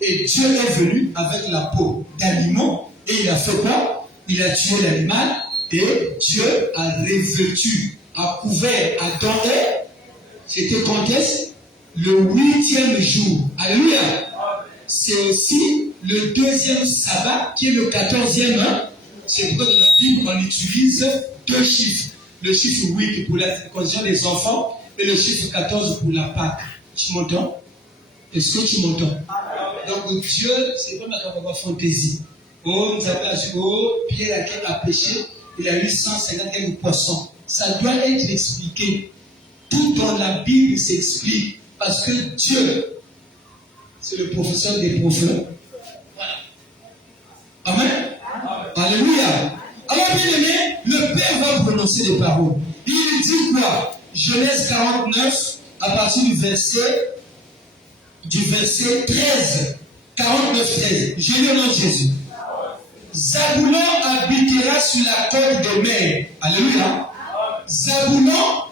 Et Dieu est venu avec la peau d'aliment, et il a fait quoi? Il a tué l'animal, et Dieu a revêtu, a couvert Adam et c'était quand est-ce? Le 8e jour. Alléluia. C'est aussi le 2e sabbat qui est le 14e. C'est pourquoi dans la Bible on utilise 2 chiffres. Le chiffre 8 pour la circoncision des enfants et le chiffre 14 pour la Pâque. Tu m'entends? Est-ce que tu m'entends? Donc Dieu, c'est pas ma fantaisie. Oh, nous avons dit, oh, Pierre a péché, il a eu 150 quelques poissons. Ça doit être expliqué. Tout dans la Bible s'explique. Parce que Dieu, c'est le professeur des prophètes. Voilà. Amen. Alléluia. Alors bien aimé, le Père va prononcer des paroles. Il dit quoi? Genèse 49, à partir du verset 13. 49, 13. Je lis au nom de Jésus. Zaboulon habitera sur la côte de mer. Alléluia. Zabulon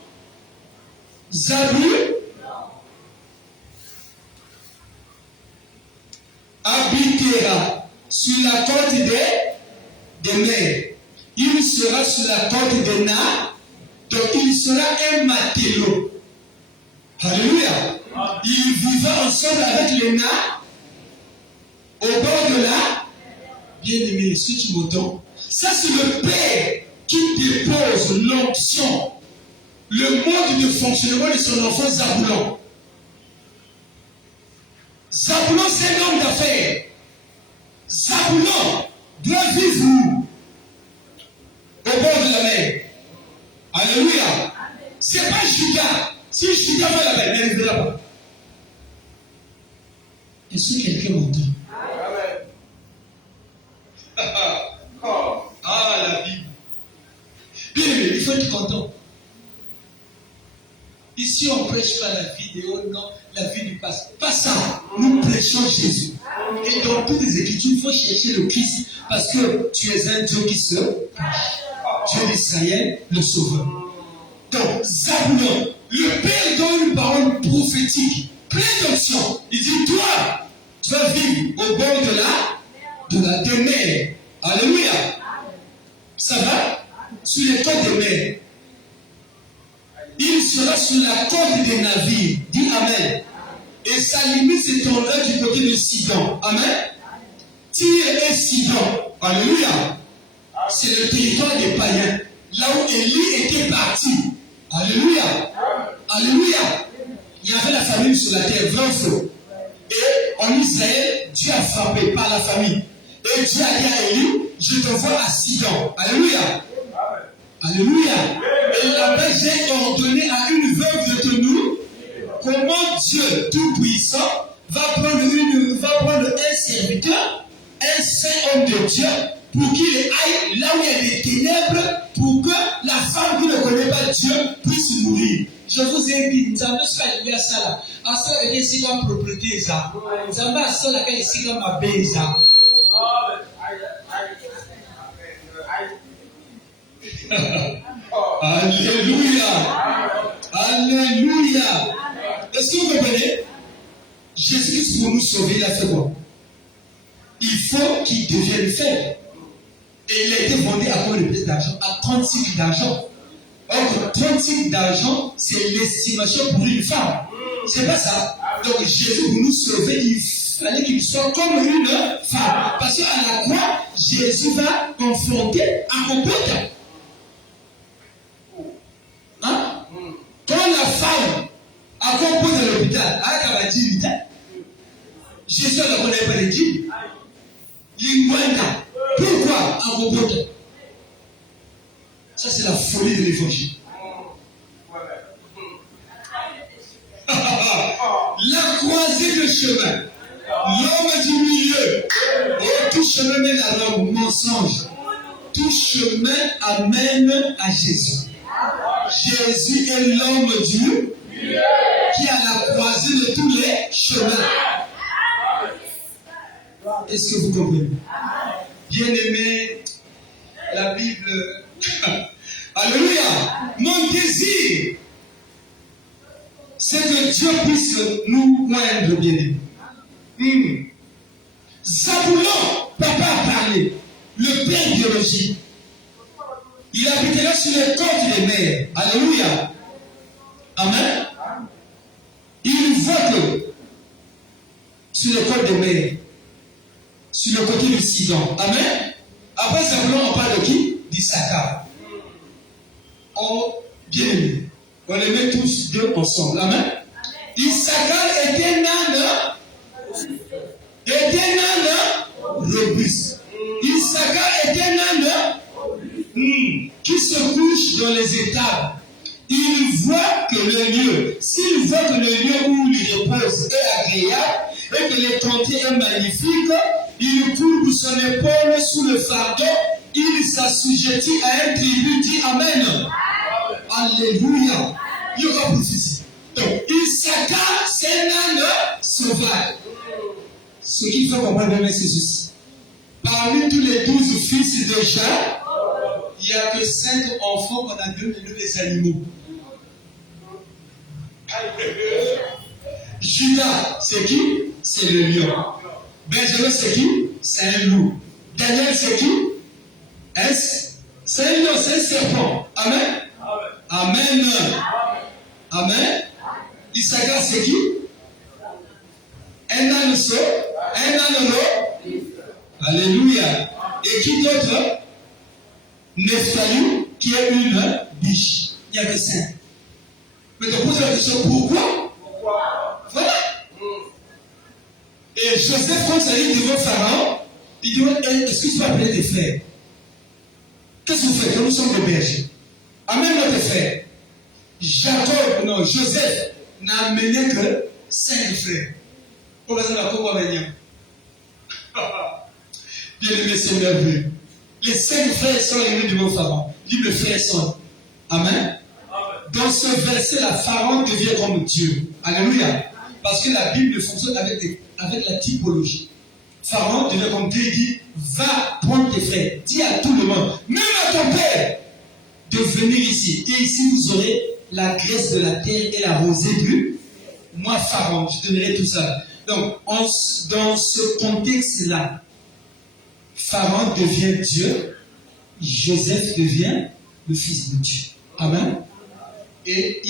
habitera sur la côte de mer. Il sera sur la côte de Nar, donc il sera un matelot. Alléluia. Il vivra ensemble avec les Nar au bord de la. Bien aimé, est-ce que tu m'entends? Ça, c'est le Père qui dépose l'onction, le mode de fonctionnement de son enfant Zaboulon. Zaboulon, c'est un homme d'affaires. Zaboulon doit vivre où? Au bord de la mer. Alléluia. Ce n'est pas Judas. Si Judas va la mer, il ne verra pas. Est-ce que quelqu'un m'entend? Ah, la Bible. Bien aimé, il faut être content. Ici, on ne prêche pas la vie de haut, non, la vie du passé. Pas ça. Nous prêchons Jésus. Et dans toutes les Écritures, il faut chercher le Christ parce que tu es un Dieu qui se cache. Dieu d'Israël, le Sauveur. Donc, Zaboulon, le Père donne une parole prophétique, pleine d'options. Il dit, toi, tu vas vivre au bord de la mer. Alléluia. Ça va? Sur les côtes de mer. Il sera sur la côte des navires. Dis Amen. Et sa limite s'étendra du côté de Sidon. Amen. Tyr et Sidon. Alléluia. C'est le territoire des païens. Là où Élie était parti. Alléluia. Alléluia. Il y avait la famine sur la terre, vrai ou faux. Et en Israël, Dieu a frappé par la famine. Et Dieu a dit à Élie, je t'envoie à Sidon. Alléluia. Alléluia. Et là-bas, j'ai ordonné à une veuve de te nous comment Dieu Tout-Puissant va prendre un serviteur, un saint homme de Dieu, pour qu'il aille là où il y a des ténèbres, pour que la femme qui ne connaît pas Dieu puisse mourir. Je vous ai dit, nous avons pas arrivé à ça là. À ça, il y a ici comme propriété, ça. Nous avons à ça là, il y a ici comme ma baie, ça. Alléluia. Alléluia. Est-ce que vous comprenez? Jésus-Christ pour nous sauver, il a fait quoi? Il faut qu'il devienne faible. Et il a été vendu à combien de pièces d'argent? À 30 cycles d'argent. Or, 30 cycles d'argent, c'est l'estimation pour une femme. C'est pas ça. Donc, Jésus, pour nous sauver, il fallait qu'il soit comme une femme. Parce qu'à la croix, Jésus va confronter à Golgotha. Hein? Quand la femme a composé à l'hôpital, elle va dire, Jésus ne connaît pas les dîmes. Lingwanda. Pourquoi Agobota? Ça, c'est la folie de l'évangile. La croisée de chemin. L'homme du milieu. Et tout chemin mène à l'homme. Mensonge. Tout chemin amène à Jésus. Jésus est l'homme du qui a la croisée de tous les chemins. Est-ce que vous comprenez? Bien-aimé, la Bible. Alléluia. Mon désir, c'est que Dieu puisse nous moindre, bien-aimé. Zaboulon, papa a parlé, le père biologique. Il habitera sur les côtes des mers. Alléluia. Amen. Il vote sur les côtes des mers, sur le côté du Sidon. Amen. Après Zaboulon, on parle de qui? D'Issachar. Oh, bien aimé. On les met tous deux ensemble. Amen. Issachar était robuste. Issachar était qui se couche dans les étables. Il voit que le lieu, s'il voit que le lieu où il repose est agréable et que l'étranger est magnifique, il courbe son épaule sous le fardeau, il s'assujettit à un tribut, dit Amen. Alléluia. Il y aura prophétie. Donc, Issachar, c'est un âne sauvage. Ce qu'il faut comprendre, c'est ceci. Parmi tous les 12 fils de Jean, il n'y a que 5 enfants qu'on a donné les animaux. Judas, c'est qui? C'est le lion. Benjamin, c'est qui? C'est un loup. Daniel, c'est qui? C'est un lion, c'est un serpent. Amen. Amen. Amen. Issachar, c'est qui? Un âne saut, un âne roux. Alléluia. Et qui d'autre? Nephtali, qui est une biche. Il n'y a que 5. Mais te pose la question, pourquoi? Voilà. Et Joseph, quand ça dit devant Pharaon, il dit, est-ce que tu vas appeler tes frères? Qu'est-ce que vous faites? Nous sommes des bergers. Amène tes frères. Joseph n'a amené que 5 frères. Pourquoi ça n'a pas venir? Bien aimé, c'est merveilleux. Les 5 frères sont réunis devant Pharaon. Il dit, mes frères sont. Amen. Dans ce verset, la Pharaon devient comme Dieu. Alléluia. Parce que la Bible fonctionne avec la typologie. Pharaon devient comme Dieu. Il dit, va prendre tes frères. Dis à tout le monde, même à ton père, de venir ici. Et ici, vous aurez la graisse de la terre et la rosée du. Moi, Pharaon, je donnerai tout ça. Donc, dans ce contexte-là, Pharaon devient Dieu, Joseph devient le fils de Dieu. Amen. Et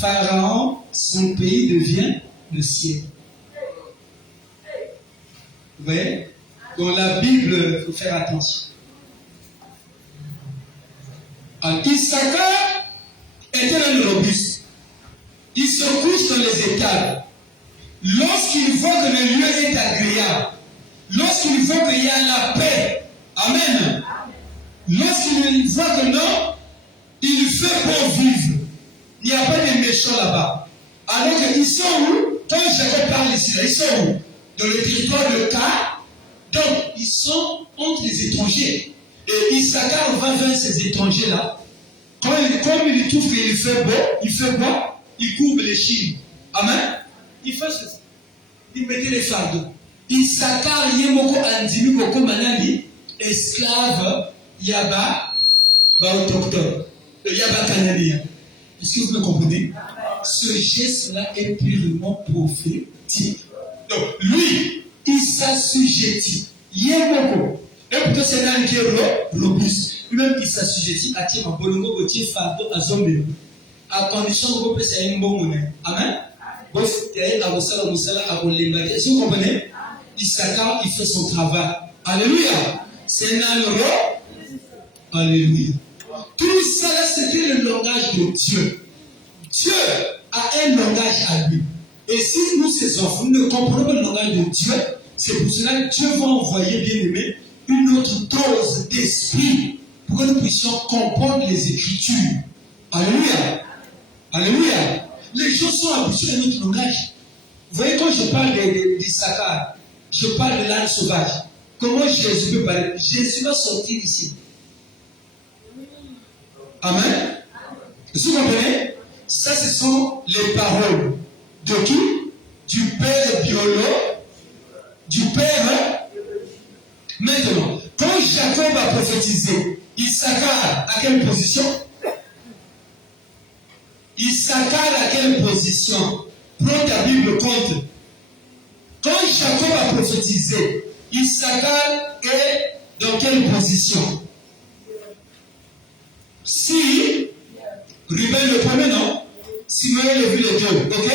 Pharaon, son pays devient le ciel. Vous voyez? Dans la Bible, il faut faire attention. Alors, Issachar était un robuste. Il se couche dans les étables. Lorsqu'il voit que le lieu est agréable, lorsqu'il voit qu'il y a la paix, amen. Lorsqu'il voit que non, il fait bon vivre. Il n'y a pas de méchants là-bas. Alors qu'ils sont où? Quand Jacob parle ici, là, ils sont où? Dans le territoire de Car. Donc, ils sont entre les étrangers. Et Issachar va vers ces étrangers-là. Comme il trouve qu'il fait beau, il fait quoi? Il courbe les chines. Amen. Il fait ceci. Il mettait les fardeaux. Issachar yemoko andimi koko manani esclave yaba autochtone. Yaba canadien. Est-ce que vous me comprenez? Ce geste-là est purement prophétique. Donc, lui, il s'assujettit. Yemoko. Et pourtant, c'est un qui est robuste. Lui-même, il s'assujettit à qui? En bolongo, au fardeau, à zombie. À condition que vous puissiez un bon monnaie. Amen. Est-ce que vous comprenez? Issachar, il fait son travail. Alléluia. C'est un euro. Alléluia. Tout ça, c'était le langage de Dieu. Dieu a un langage à lui. Et si nous, ces enfants, nous ne comprenons pas le langage de Dieu, c'est pour cela que Dieu va envoyer, bien aimé, une autre dose d'esprit pour que nous puissions comprendre les Écritures. Alléluia. Alléluia. Les gens sont habitués à notre langage. Vous voyez, quand je parle d'Issachar, je parle de l'âne sauvage. Comment Jésus peut parler? Jésus va sortir ici. Amen. Vous comprenez? Ça, ce sont les paroles de qui? Du Père biologique. Du Père. Maintenant, quand Jacob a prophétisé, Issachar à quelle position? Issachar à quelle position? Prends ta Bible compte. Quand Jacob a prophétisé, Issachar est dans quelle position? Si Ruben le premier, non? Simon le vu les deux, ok?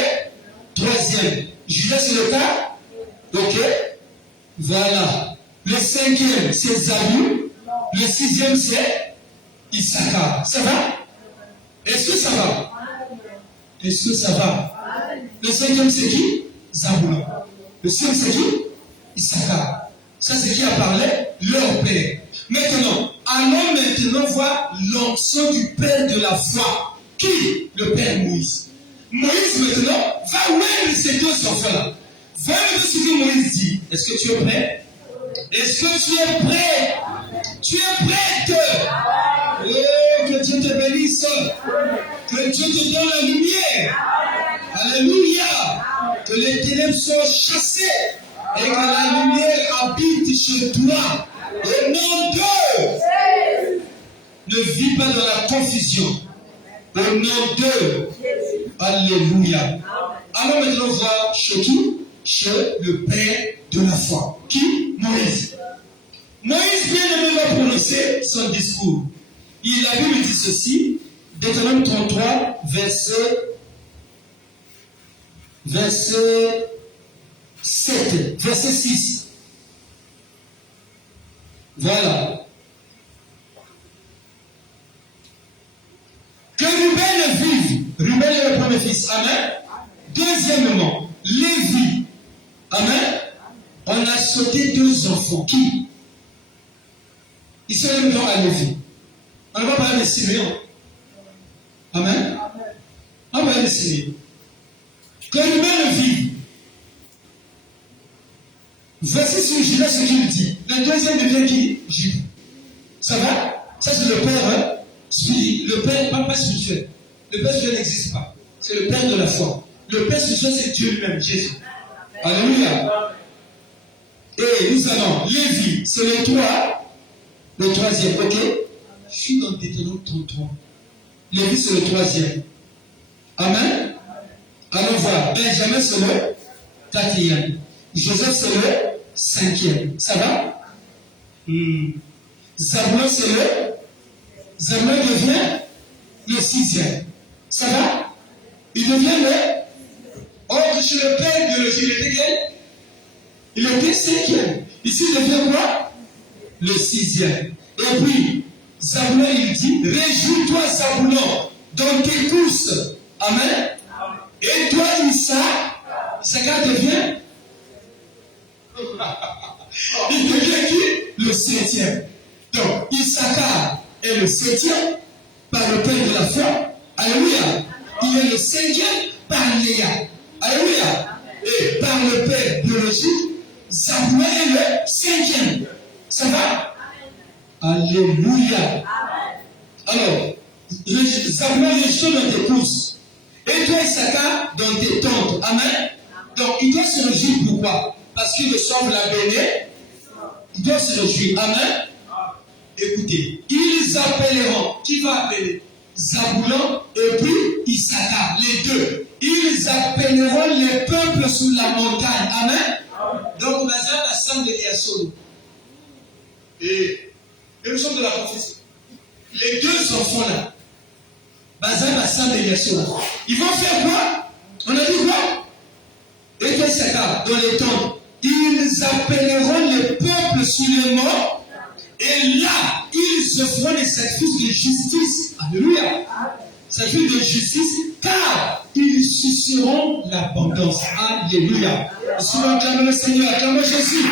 Troisième. Judas c'est le cas? Ok? Voilà. Le cinquième, c'est Zabou. Le sixième, c'est Issachar. Ça va? Est-ce que ça va? Est-ce que ça va? Le cinquième, c'est qui? Zaboulon. Le sixième, c'est qui? Issachar. Ça, c'est qui a parlé? Leur père. Maintenant, allons maintenant voir l'onction du père de la foi. Qui? Le père Moïse. Moïse, maintenant, va ouvrir ces deux enfants-là. Va voir ce que Moïse dit. Est-ce que tu es prêt? Est-ce que tu es prêt? Tu es prête? Oh, que Dieu te bénisse. Que Dieu te donne la lumière. Alléluia. Que les ténèbres soient chassées et que la lumière habite chez toi. Au nom de. Ne vis pas dans la confusion. Au nom de. Alléluia. Allons maintenant voir chez qui? Chez le Père de la foi. Qui? Moïse. Moïse bien aimé va prononcer son discours. La Bible dit ceci, Deutéronome 33, verset 7, verset 6. Voilà. Que Ruben vive. Ruben est le premier fils. Amen. Deuxièmement, Lévi. Amen. On a sauté deux enfants. Qui? Ils sont les gens à Lévi. On ne va pas parler de Siméon. Amen. On va parler de Siméon. Que Ruben vive. Voici sur Judas ce qu'il dit. Le deuxième devient qui? Judas. Ça va? Ça c'est le père spirituel. Le père, pas spirituel. Le père spirituel n'existe pas. C'est le père de la foi. Le père spirituel c'est Dieu lui-même, Jésus. Alléluia. Et nous allons, Lévi, c'est le 3, le troisième, ok? Je suis dans Deutéronome 33. Lévi, c'est le troisième. Amen. Allons voir. Benjamin, c'est le quatrième. Joseph, c'est le cinquième. Ça va? Zaboulon, c'est le. Zaboulon devient le sixième. Ça va? Il devient le. Or, chez le père biologique, il était quel? Il était cinquième. Ici, il devient quoi? Le sixième. Et puis, Zaboulon, il dit, réjouis-toi, Zaboulon, dans tes courses. Amen. Et toi, Issachar devient. Il devient qui? Le septième. Donc, Issachar est le septième par le père de la foi. Alléluia. Il est le cinquième par Léa. Alléluia. Et par le père biologique, Zaboulon est le cinquième. Ça va? Alléluia. Alors, Zaboulon est dans tes courses. Et toi, Issachar, dans tes tentes. Amen. Donc, il doit se réjouir. Pourquoi? Parce qu'il ressemble à Béné. Il doit se réjouir. Amen. Écoutez, ils appelleront. Qui va appeler? Zaboulon et puis Issachar, les deux. Ils appelleront les peuples sur la montagne. Amen. Donc, Nazar la sang de Yassou. Et nous sommes de la prophétie. Les deux enfants-là, Bazar la sang de Yassou, ils vont faire quoi? On a dit quoi? Et toi, Issachar, dans les tentes, ils appelleront les peuples sur les morts. Et là, ils se feront des sacrifices de justice. Alléluia. Sacrifices de justice, car ils suceront l'abondance. Alléluia. Souvent, acclamons le Seigneur, acclamons Jésus.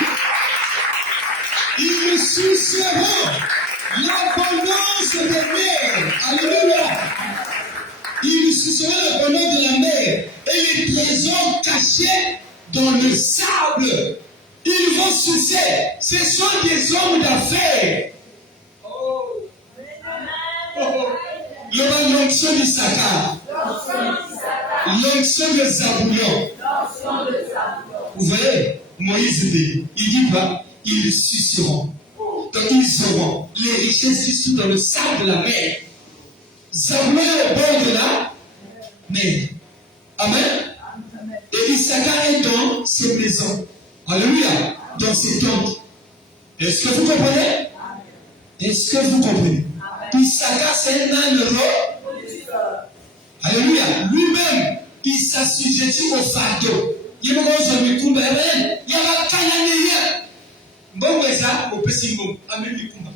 Ils suceront l'abondance des mers. Alléluia. Ils suceront l'abondance de la mer et les trésors cachés dans le sable. Ils vont sucer. Ce sont des hommes d'affaires. L'onction d'Issachar. L'onction de Zabulon. Vous voyez, Moïse dit, il dit quoi? Ils suceront. Donc ils auront les richesses qui sont dans le sable de la mer. Zabulon est au bord de la mer. Amen. Et Issachar est dans ses maisons. Alléluia. Dans ses tentes. Est-ce que vous comprenez? Est-ce que vous comprenez? Issachar, c'est un âne roi. Alléluia. Lui-même, il s'assujettit au fardeau. Il y a un il y a un cananéen. Bon, mais ça, au Pessimum, Amen Mikumba.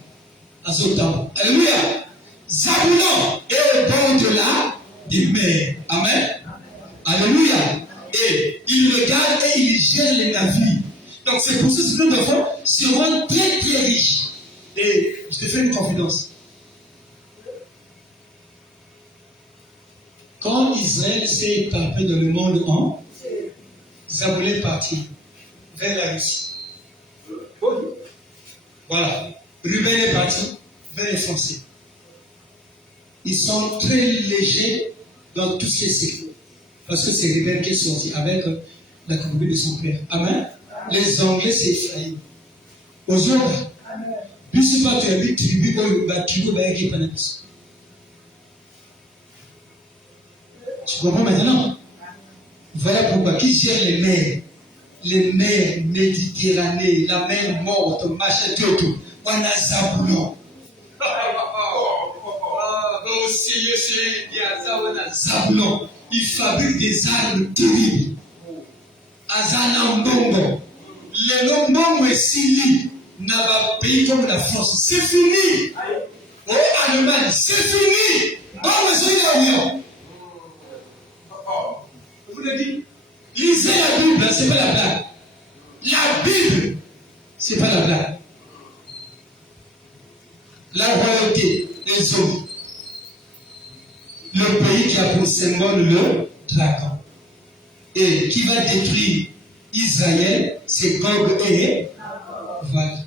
Alléluia. Zabulon est au bord de la mer. Amen. Alléluia. Et il regarde et il gère les navires. Donc c'est pour ça que nos enfants seront très très riches. Et je te fais une confidence. Quand Israël s'est éparpillé dans le monde en, Zabulon est parti vers la Russie. Voilà. Ruben est parti vers les Français. Ils sont très légers dans tous ces secteurs. Parce que c'est Ruben qui est sorti avec la concubine de son père. Amen. Les Anglais, c'est Ephraïm. Aux autres, puisque tu as vu tribu, tu comprends maintenant? Voilà pourquoi qui gère les mers? Les mers Méditerranée, la mer morte, machin, tout. On a Zabulon. Zabulon, il fabrique des armes terribles. Azanambongo. Les Lombongo et Sili n'a pas pays comme la France. C'est fini. Oh, Allemagne, c'est fini. Bon, monsieur Léon. Vous le dites? Lisez la Bible, c'est pas la blague. La Bible, c'est pas la blague. La royauté, les hommes. Le pays qui a pour symbole le dragon. Et qui va détruire Israël, c'est Gog et Magog.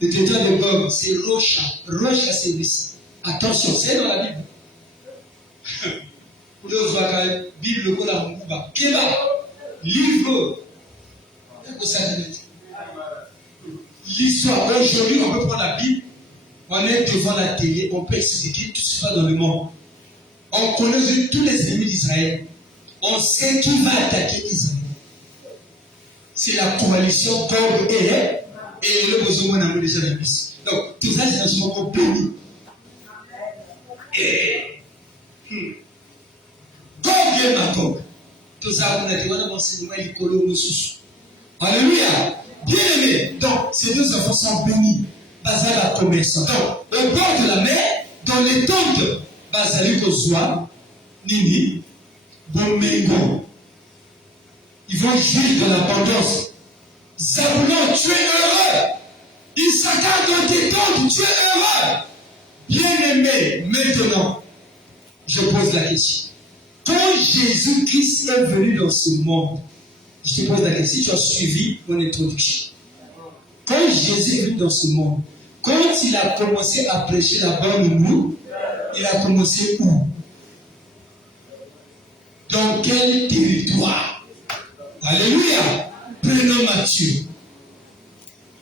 Le territoire de Gog, c'est Rocha. Rocha, c'est Russie. Attention, c'est dans la Bible. Le Bible, la Mouba. Kéba, livre. L'histoire, aujourd'hui, on peut prendre la Bible, on est devant la télé, on peut expliquer tout ce qui se passe dans le monde. On connaît tous les ennemis d'Israël. On sait qui va attaquer Israël. C'est la coalition Gog et le besoin n'a déjà la mission. Donc, tout ça, c'est un moment béni. Et Gog et Magog. Tout ça, on a dit, on a enseignement, il colle au sous. Alléluia. Bien aimé. Donc, ces deux enfants sont bénis. Basal la commerce. Donc, au bord de la mer, dans les tentes, Basali Kozwa, Nini, Bomengo. Ils vont jouir de l'abondance. Zabulon, tu es heureux. Issachar, dans tes tentes, tu es heureux. Bien aimé, maintenant, je pose la question. Quand Jésus-Christ est venu dans ce monde, je te pose la question, si tu as suivi mon introduction. Quand Jésus est venu dans ce monde, quand il a commencé à prêcher la bonne nouvelle, il a commencé où? Dans quel territoire? Alléluia. Prenons Matthieu.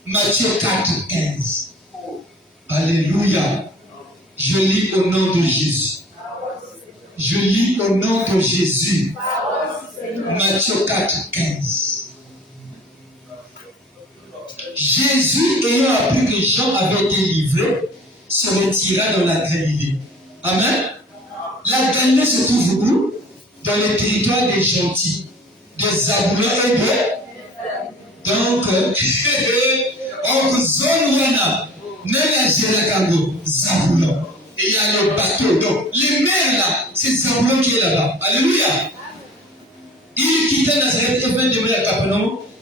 Matthieu 4, 15. Alléluia. Je lis au nom de Jésus. Je lis au nom de Jésus. Matthieu 4, 15. Jésus, ayant appris que Jean avait été livré, se retira dans la Galilée. Amen. La Galilée se trouve où? Dans le territoire des gentils, des Zabulon et de. Donc, en zone Wana, Nela Zabulon. Et il y a le bateau. Donc, les mers là, c'est Zabulon qui est là-bas. Alléluia. Il quittait Nazareth et vint demeurer à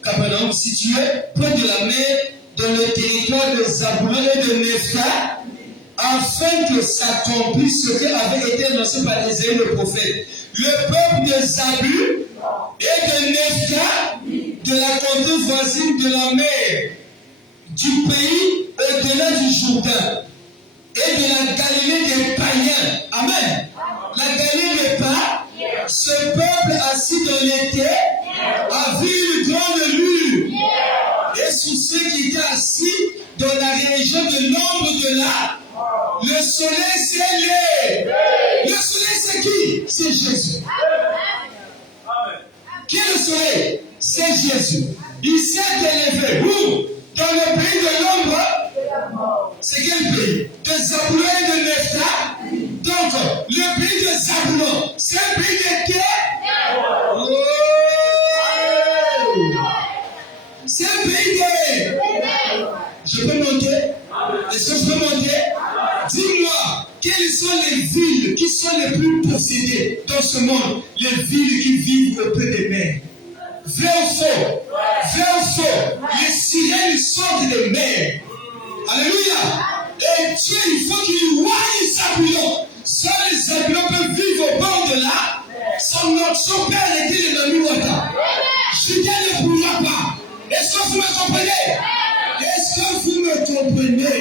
Capernaum, situé près de la mer, dans le territoire de Zabulon et de Nephtali, afin que s'accomplisse ce qui avait été annoncé par Ésaïe le prophète. Le peuple de Zabulon et de Nephtali, de la contrée voisine de la mer, du pays au-delà du Jourdain, et de la Galilée des païens. Amen. La Galilée des païens, ce peuple assis dans l'été a vu une grande lune. Et sous ceux qui étaient assis dans la région de l'ombre de la, le soleil s'est levé. Le soleil c'est qui? C'est Jésus. Qui est le soleil? C'est Jésus. Il s'est élevé. Où? Dans le pays de l'ombre. C'est quel pays? De Zabulon et de Nephtali. Donc, le pays de Zabulon, c'est un pays de terre. Oh! C'est un pays de... Je peux monter? Est-ce que je peux monter? Dis-moi, quelles sont les villes qui sont les plus possédées dans ce monde? Les villes qui vivent auprès des mers. Vrai ou faux? Vrai ou faux? Les sirènes sortent des mers. Alléluia. Et Dieu, il faut qu'il voie les Zabulons. Seuls les Zabulons peuvent vivre au bord de là. Son père était le Namiwata. Judas ne pourra pas. Est-ce que vous me comprenez? Est-ce que vous me comprenez?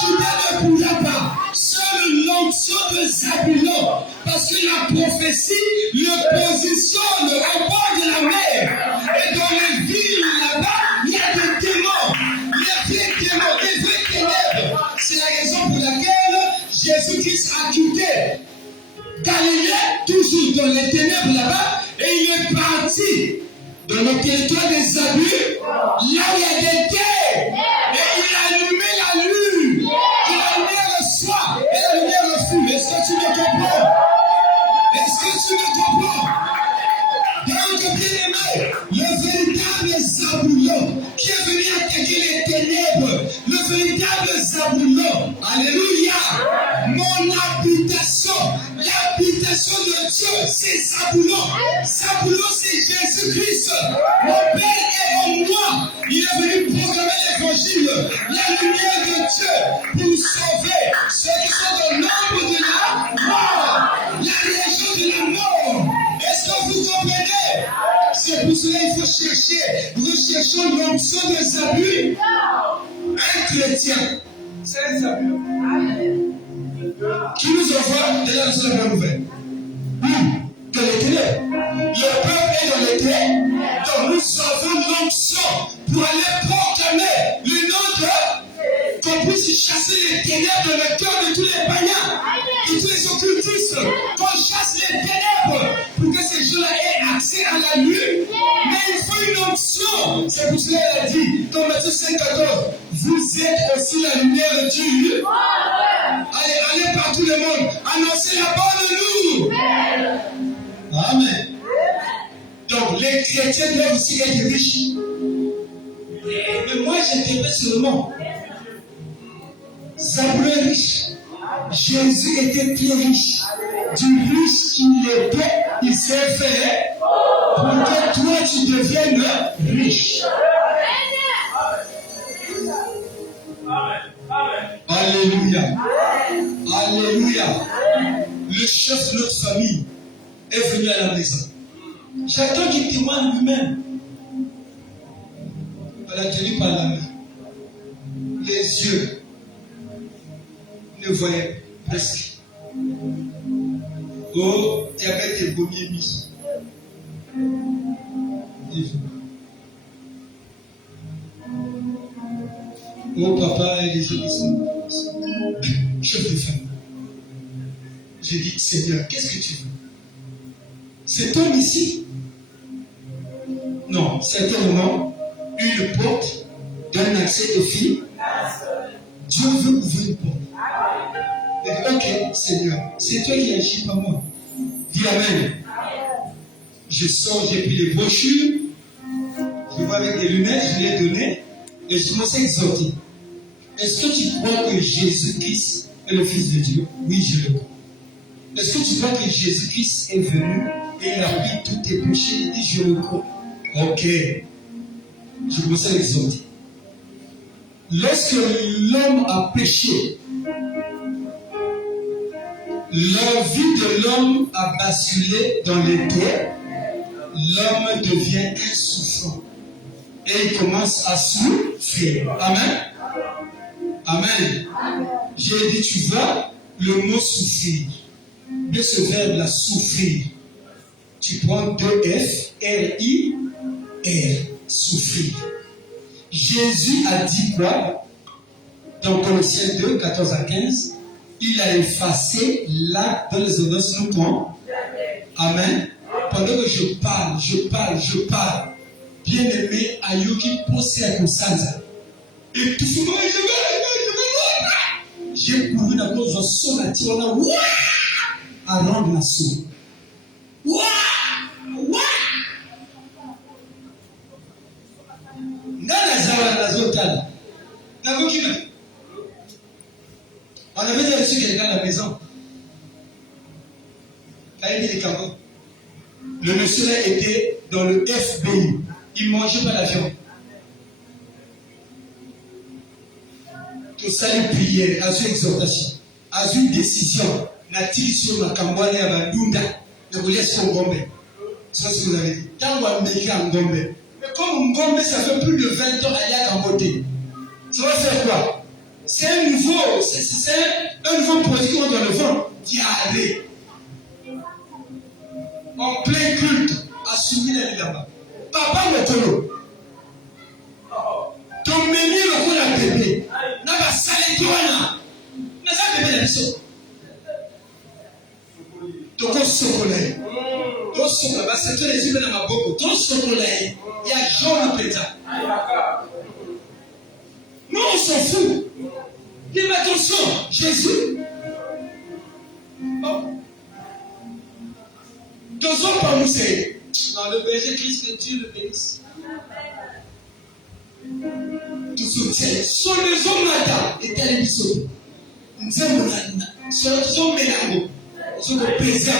Judas ne pourra pas. Seul l'onction de Zabulon. Parce que la prophétie le positionne au bord de la mer. Et dans les villes là-bas, il y a des démons. Les vrais démons, les vraies ténèbres. C'est la raison pour laquelle Jésus-Christ a quitté Galilée, toujours dans les ténèbres là-bas, et il est parti dans le territoire des Zabulons, là où il y a des terres, et il a allumé la lune, il a allumé le soir, et la lumière le fut. Est-ce que tu me comprends? Est-ce que tu me comprends? Donc, bien aimé, le véritable Zabulon qui est venu attaquer les ténèbres, le véritable Zabulon, alléluia, mon habitation, l'habitation de Dieu, c'est Zabulon. Zabulon, c'est Jésus-Christ. Mon Père est en moi. Il est venu proclamer l'évangile, la lumière de Dieu, pour sauver ceux qui sont dans l'ombre de la mort, la région de la mort. Est-ce que vous comprenez? C'est pour cela qu'il faut chercher. Recherchons l'onction de Zabulon. Un chrétien, c'est un Zabulon qui nous envoie de la bonne nouvelle. Dans les ténèbres. Le peuple est dans les ténèbres. Donc nous avons l'onction pour aller proclamer le nom de, qu'on puisse chasser les ténèbres dans le cœur de tous les païens, de tous les occultistes, qu'on chasse les ténèbres pour que ces gens-là aient accès à la lune. Mais il faut une onction. C'est pour cela qu'elle a dit dans Matthieu 5,14, vous êtes aussi la lumière de Dieu. Allez par tout le monde, annoncez la bonne nous. Amen. Donc les chrétiens doivent aussi être riches. Mais moi j'interprète seulement. Zabulon est riche. Jésus était très riche. Du riche qu'il était, il s'est fait pour que toi tu deviennes riche. Alléluia. Alléluia. Le chef de notre famille est venu à la maison. J'attends qu'il témoigne lui-même. Elle a tenu par la main. Les yeux ne voyaient presque. Oh, tu avais tes pommiers mis. Oh, papa et les autres ici. Chef de famille. J'ai dit, Seigneur, qu'est-ce que tu veux? Cet homme ici? Non, certainement une porte d'un accès de fille. Dieu veut ouvrir une porte. Et ok, Seigneur, c'est toi qui agis par moi. Dis Amen. Je sors, j'ai pris les brochures, je vois avec des lunettes, je les ai données, et je commence à exhorter. Est-ce que tu crois que Jésus-Christ est le Fils de Dieu? Oui, je le crois. Est-ce que tu crois que Jésus-Christ est venu et il a pris tous tes péchés? Il dit, je le crois. Ok. Je commence à l'exhorter. Lorsque l'homme a péché, la vie de l'homme a basculé dans les terres, l'homme devient insouciant et il commence à souffrir. Amen. Amen. J'ai dit, tu vois, le mot souffrir, de ce verbe là, souffrir, tu prends deux F, R-I-R, souffrir. Jésus a dit quoi? Dans Colossiens 2, 14 à 15, il a effacé l'acte dans les audiences nous prend. Amen. Pendant que je parle, bien aimé, Ayuki posé à Konsanza. Et tout ce monde, j'ai couru dans nos osons, on a à rendre la sourd. On avait déjà reçu quelqu'un à la maison. Le monsieur là était dans le FBI. Il ne mangeait pas l'avion. Tout ça, il priait, à une exhortation, à une décision. La sur la campagne à Bandunda, ne vous laisse pas Ngombe. C'est ce que vous avez dit. Quand on va mettre en Ngombe. Mais comme Ngombe, ça fait plus de 20 ans à y aller en beauté. Ça va faire quoi? C'est un nouveau produit qu'on doit le vendre. D'y aller. En plein culte, assumer la vie là-bas. Papa Motolo. Ton ménier le coup d'un bébé. N'a pas salé toi là. N'a pas bébé la mission. Ton chocolat. Ton chocolat. C'est toi les yeux dans ma bouche. Ton chocolat. Il y a Jean le pétard. Non, on s'en fout. Il met attention. Jésus. Deux hommes par nous, c'est. Dans le berger Christ, que Dieu le bénisse. Tout soutien. Sur les hommes là, et tel est le nous sommes sur les hommes mélango. Nous sommes paysans.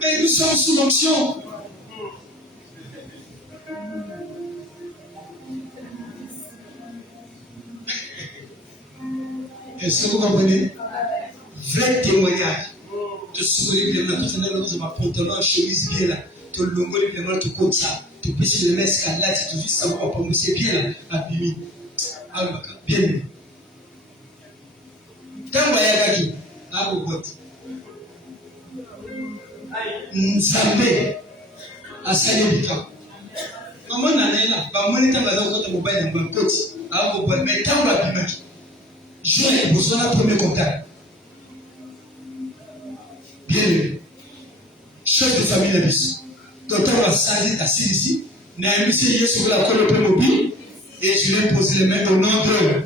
Mais nous sommes sous l'onction. Est-ce que vous comprenez? Vrai témoignage. Tu souris bien là, tu n'as pas de pantalon, chemise bien là. Tu longo bien là, tu comptes ça. Tu peux se le mettre à là, tu juste savoir comment c'est bien là, abîmé. Alors, bien. Quand on va y aller, à vos bottes. Nzambe, à Salébika. Maman n'a là, maman n'est pas dans votre mobile, dans mon côté. À vos bottes, mais quand on va abîmer, j'ai besoin d'un premier contact. Bien aimé. Chef de famille la bis. Docteur va salir ta ici. Naïmi c'est Yesu qui l'a collé au premier mobile. Et je vais poser les mains au nom de.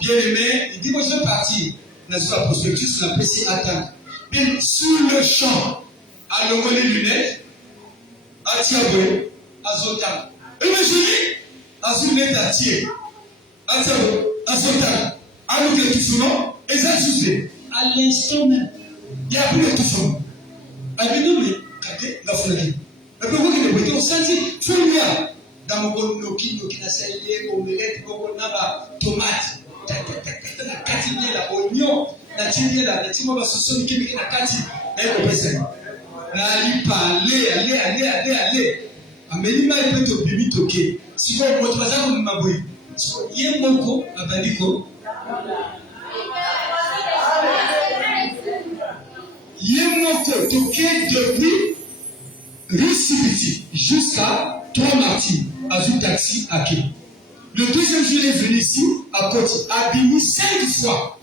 Bien aimé, il dit moi je vais partir. Dans la prospectus, on appelle ici attendre. Bien sur le champ, à l'envoi les lunettes, à Tiaboué, à Zotan. Et je dis, à ce lunettes à Tié, à Tiaboué, à Zotan, à l'autre tout souvent, et ça suffit. À l'instant même. Il y a plus de tout fond. Abino, mais, regardez, la folie. Mais pourquoi qu'il est on sentit, folie, dans mon bon noki, na salé, omelette, na tomate, na katine, la oignon, na tine, la timo, la sauce, qui na kati, mais on peut ça. Na lipa, aller. Amelima, il peut te bibi toquer. Si vous votre bazar, vous m'abouez. Si vous y êtes moko, abadiko. Yemoko toqué depuis Rissibiti jusqu'à 3 Marty, à un taxi à Ké. Le deuxième jour, il est venu ici, à Côte, à Bini 5 fois.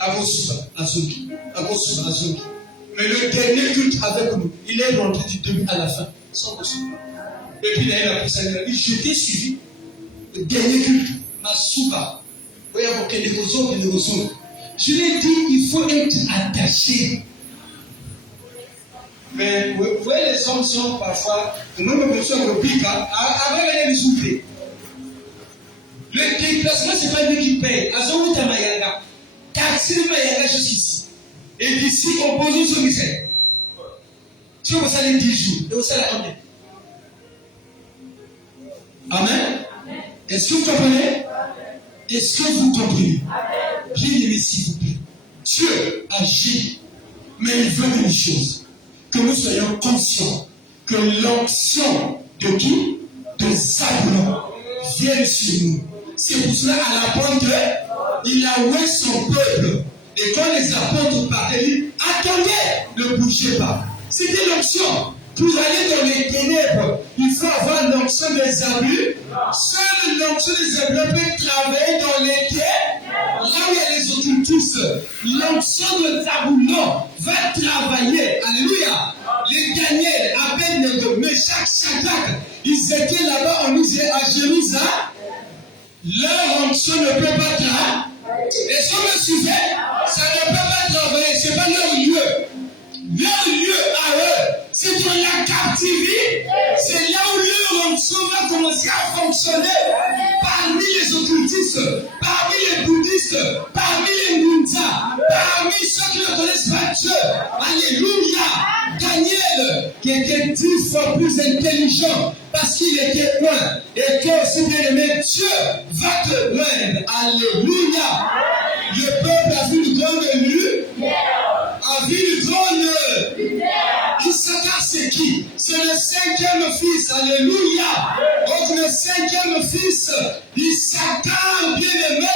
À Gossouba, à Zongi. Mais le dernier culte avec nous, il est rentré du début à la fin, sans Gossouba. Et puis il a eu la poussée, je t'ai suivi. Le dernier culte, Masuba. Oui, avec les rosons. Je lui ai dit, il faut être attaché. Mais vous voyez, les hommes sont parfois, nous me besoin de piquer, avant de les souffler. Le déplacement, ce n'est pas lui qui paye. À son Mayaga, taxi de Mayaga jusqu'ici. Et d'ici, on pose sur Michel. Si vous allez 10 jours, et vous allez combien? Amen. Est-ce que vous comprenez? Est-ce que vous comprenez? Bien aimé, s'il vous plaît. Dieu agit, mais il veut une chose. Que nous soyons conscients que l'onction de qui? De Zabulon vienne sur nous. C'est pour cela, à la pointe, il a oué son peuple. Et quand les apôtres parlaient, il dit, attendez, ne bougez pas. C'était l'onction. Pour aller dans les ténèbres, il faut avoir l'onction des Zabulons. Seule l'onction des Zabulons peut travailler dans les ténèbres, là où il y a les occultistes. L'onction de Zabulon va travailler. Alléluia. Les Daniel, Abednego, Meshach, Shadrach, ils étaient là-bas en Israël, à Jérusalem. Leur onction ne peut pas travailler. Est-ce que vous me suivez? Ça ne peut pas travailler. Ce n'est pas leur lieu. Leur lieu à eux, c'est dans la captivité. C'est là où leur onction va commencer à fonctionner. Parmi les occultistes, parmi les bouddhistes, parmi les Munza, parmi ceux qui ne connaissent pas Dieu. Alléluia. Daniel, qui était 10 fois plus intelligent parce qu'il était loin. Et que aussi bien aimé, Dieu va te rendre. Alléluia. Le peuple a vu le grand élu, a vu le trône. Issachar, c'est qui? C'est le 5e fils. Alléluia. Donc le 5e fils d'Issachar, bien-aimé,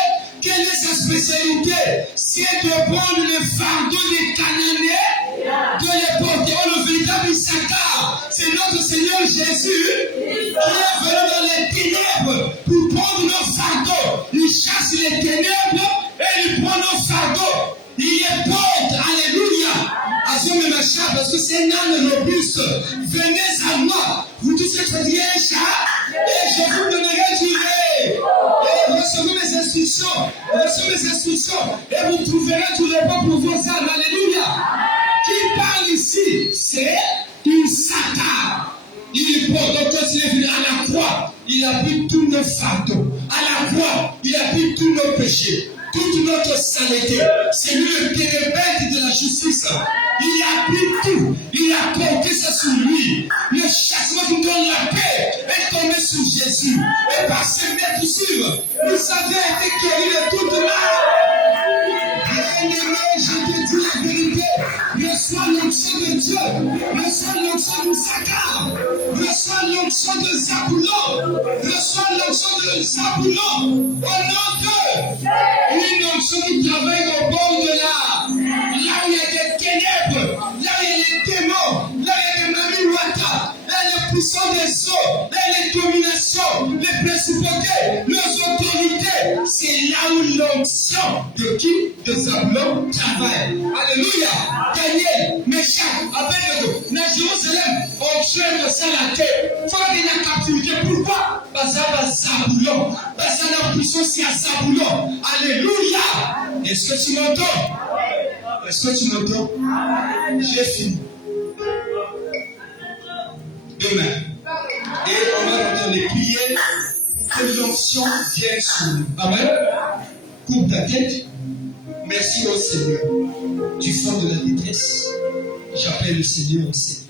quelle est sa spécialité? C'est de prendre le fardeau des Cananéens, de les porter. Oh, le véritable Issachar, c'est notre Seigneur Jésus qui est venu dans les ténèbres pour prendre nos fardeaux. Il chasse les ténèbres et il prend nos fardeaux. Il est porte. Alléluia. Assumez ma chat parce que c'est un âne robuste. Venez à moi. Vous tous êtes fatigués, un chat, et je vous donnerai du lait. Et recevez mes instructions. Recevez mes instructions. Et vous trouverez tout le repos pour vos âmes. Alléluia. Qui parle ici? C'est Issachar. Il porte. Donc quand il est venu à la croix, il a pris tous nos fardeaux. À la croix, il a pris tous nos péchés. Toute notre saleté, c'est lui le térébète de la justice. Il a pris tout, il a porté ça sur lui. Le châtiment qui donne la paix est tombé sur Jésus. Et par ses blessures, vous avez été guéris de toute mal. Bien-aimé, je te dis la vérité. Reçois l'onction de Dieu. Reçois l'onction d'Issachar. Reçois l'onction de Zabulon. Reçois l'onction de Zabulon. Au nom de une onction qui travaille au bord de là. Là où il y a des ténèbres. Là où il y a des démons. Là où il y a des mamiwata. Là les puissants des eaux. Là les dominations. Les principautés. Les autorités. C'est là où l'onction de qui? De Zabulon travaille. Alléluia. Daniel, Meshach, Abednego, dans Jérusalem, on tue de ça la terre. Il faut aller dans la captivité. Pourquoi? Parce que Zabulon. Parce que la puissance c'est à Zabulon. Alléluia. Est-ce que tu m'entends? Est-ce que tu m'entends? J'ai fini. Demain. Et on va entendre les prières pour que l'onction vienne sur nous. Amen. Coupe ta tête. Merci au Seigneur. Du fond de la détresse, j'appelle le Seigneur au Seigneur.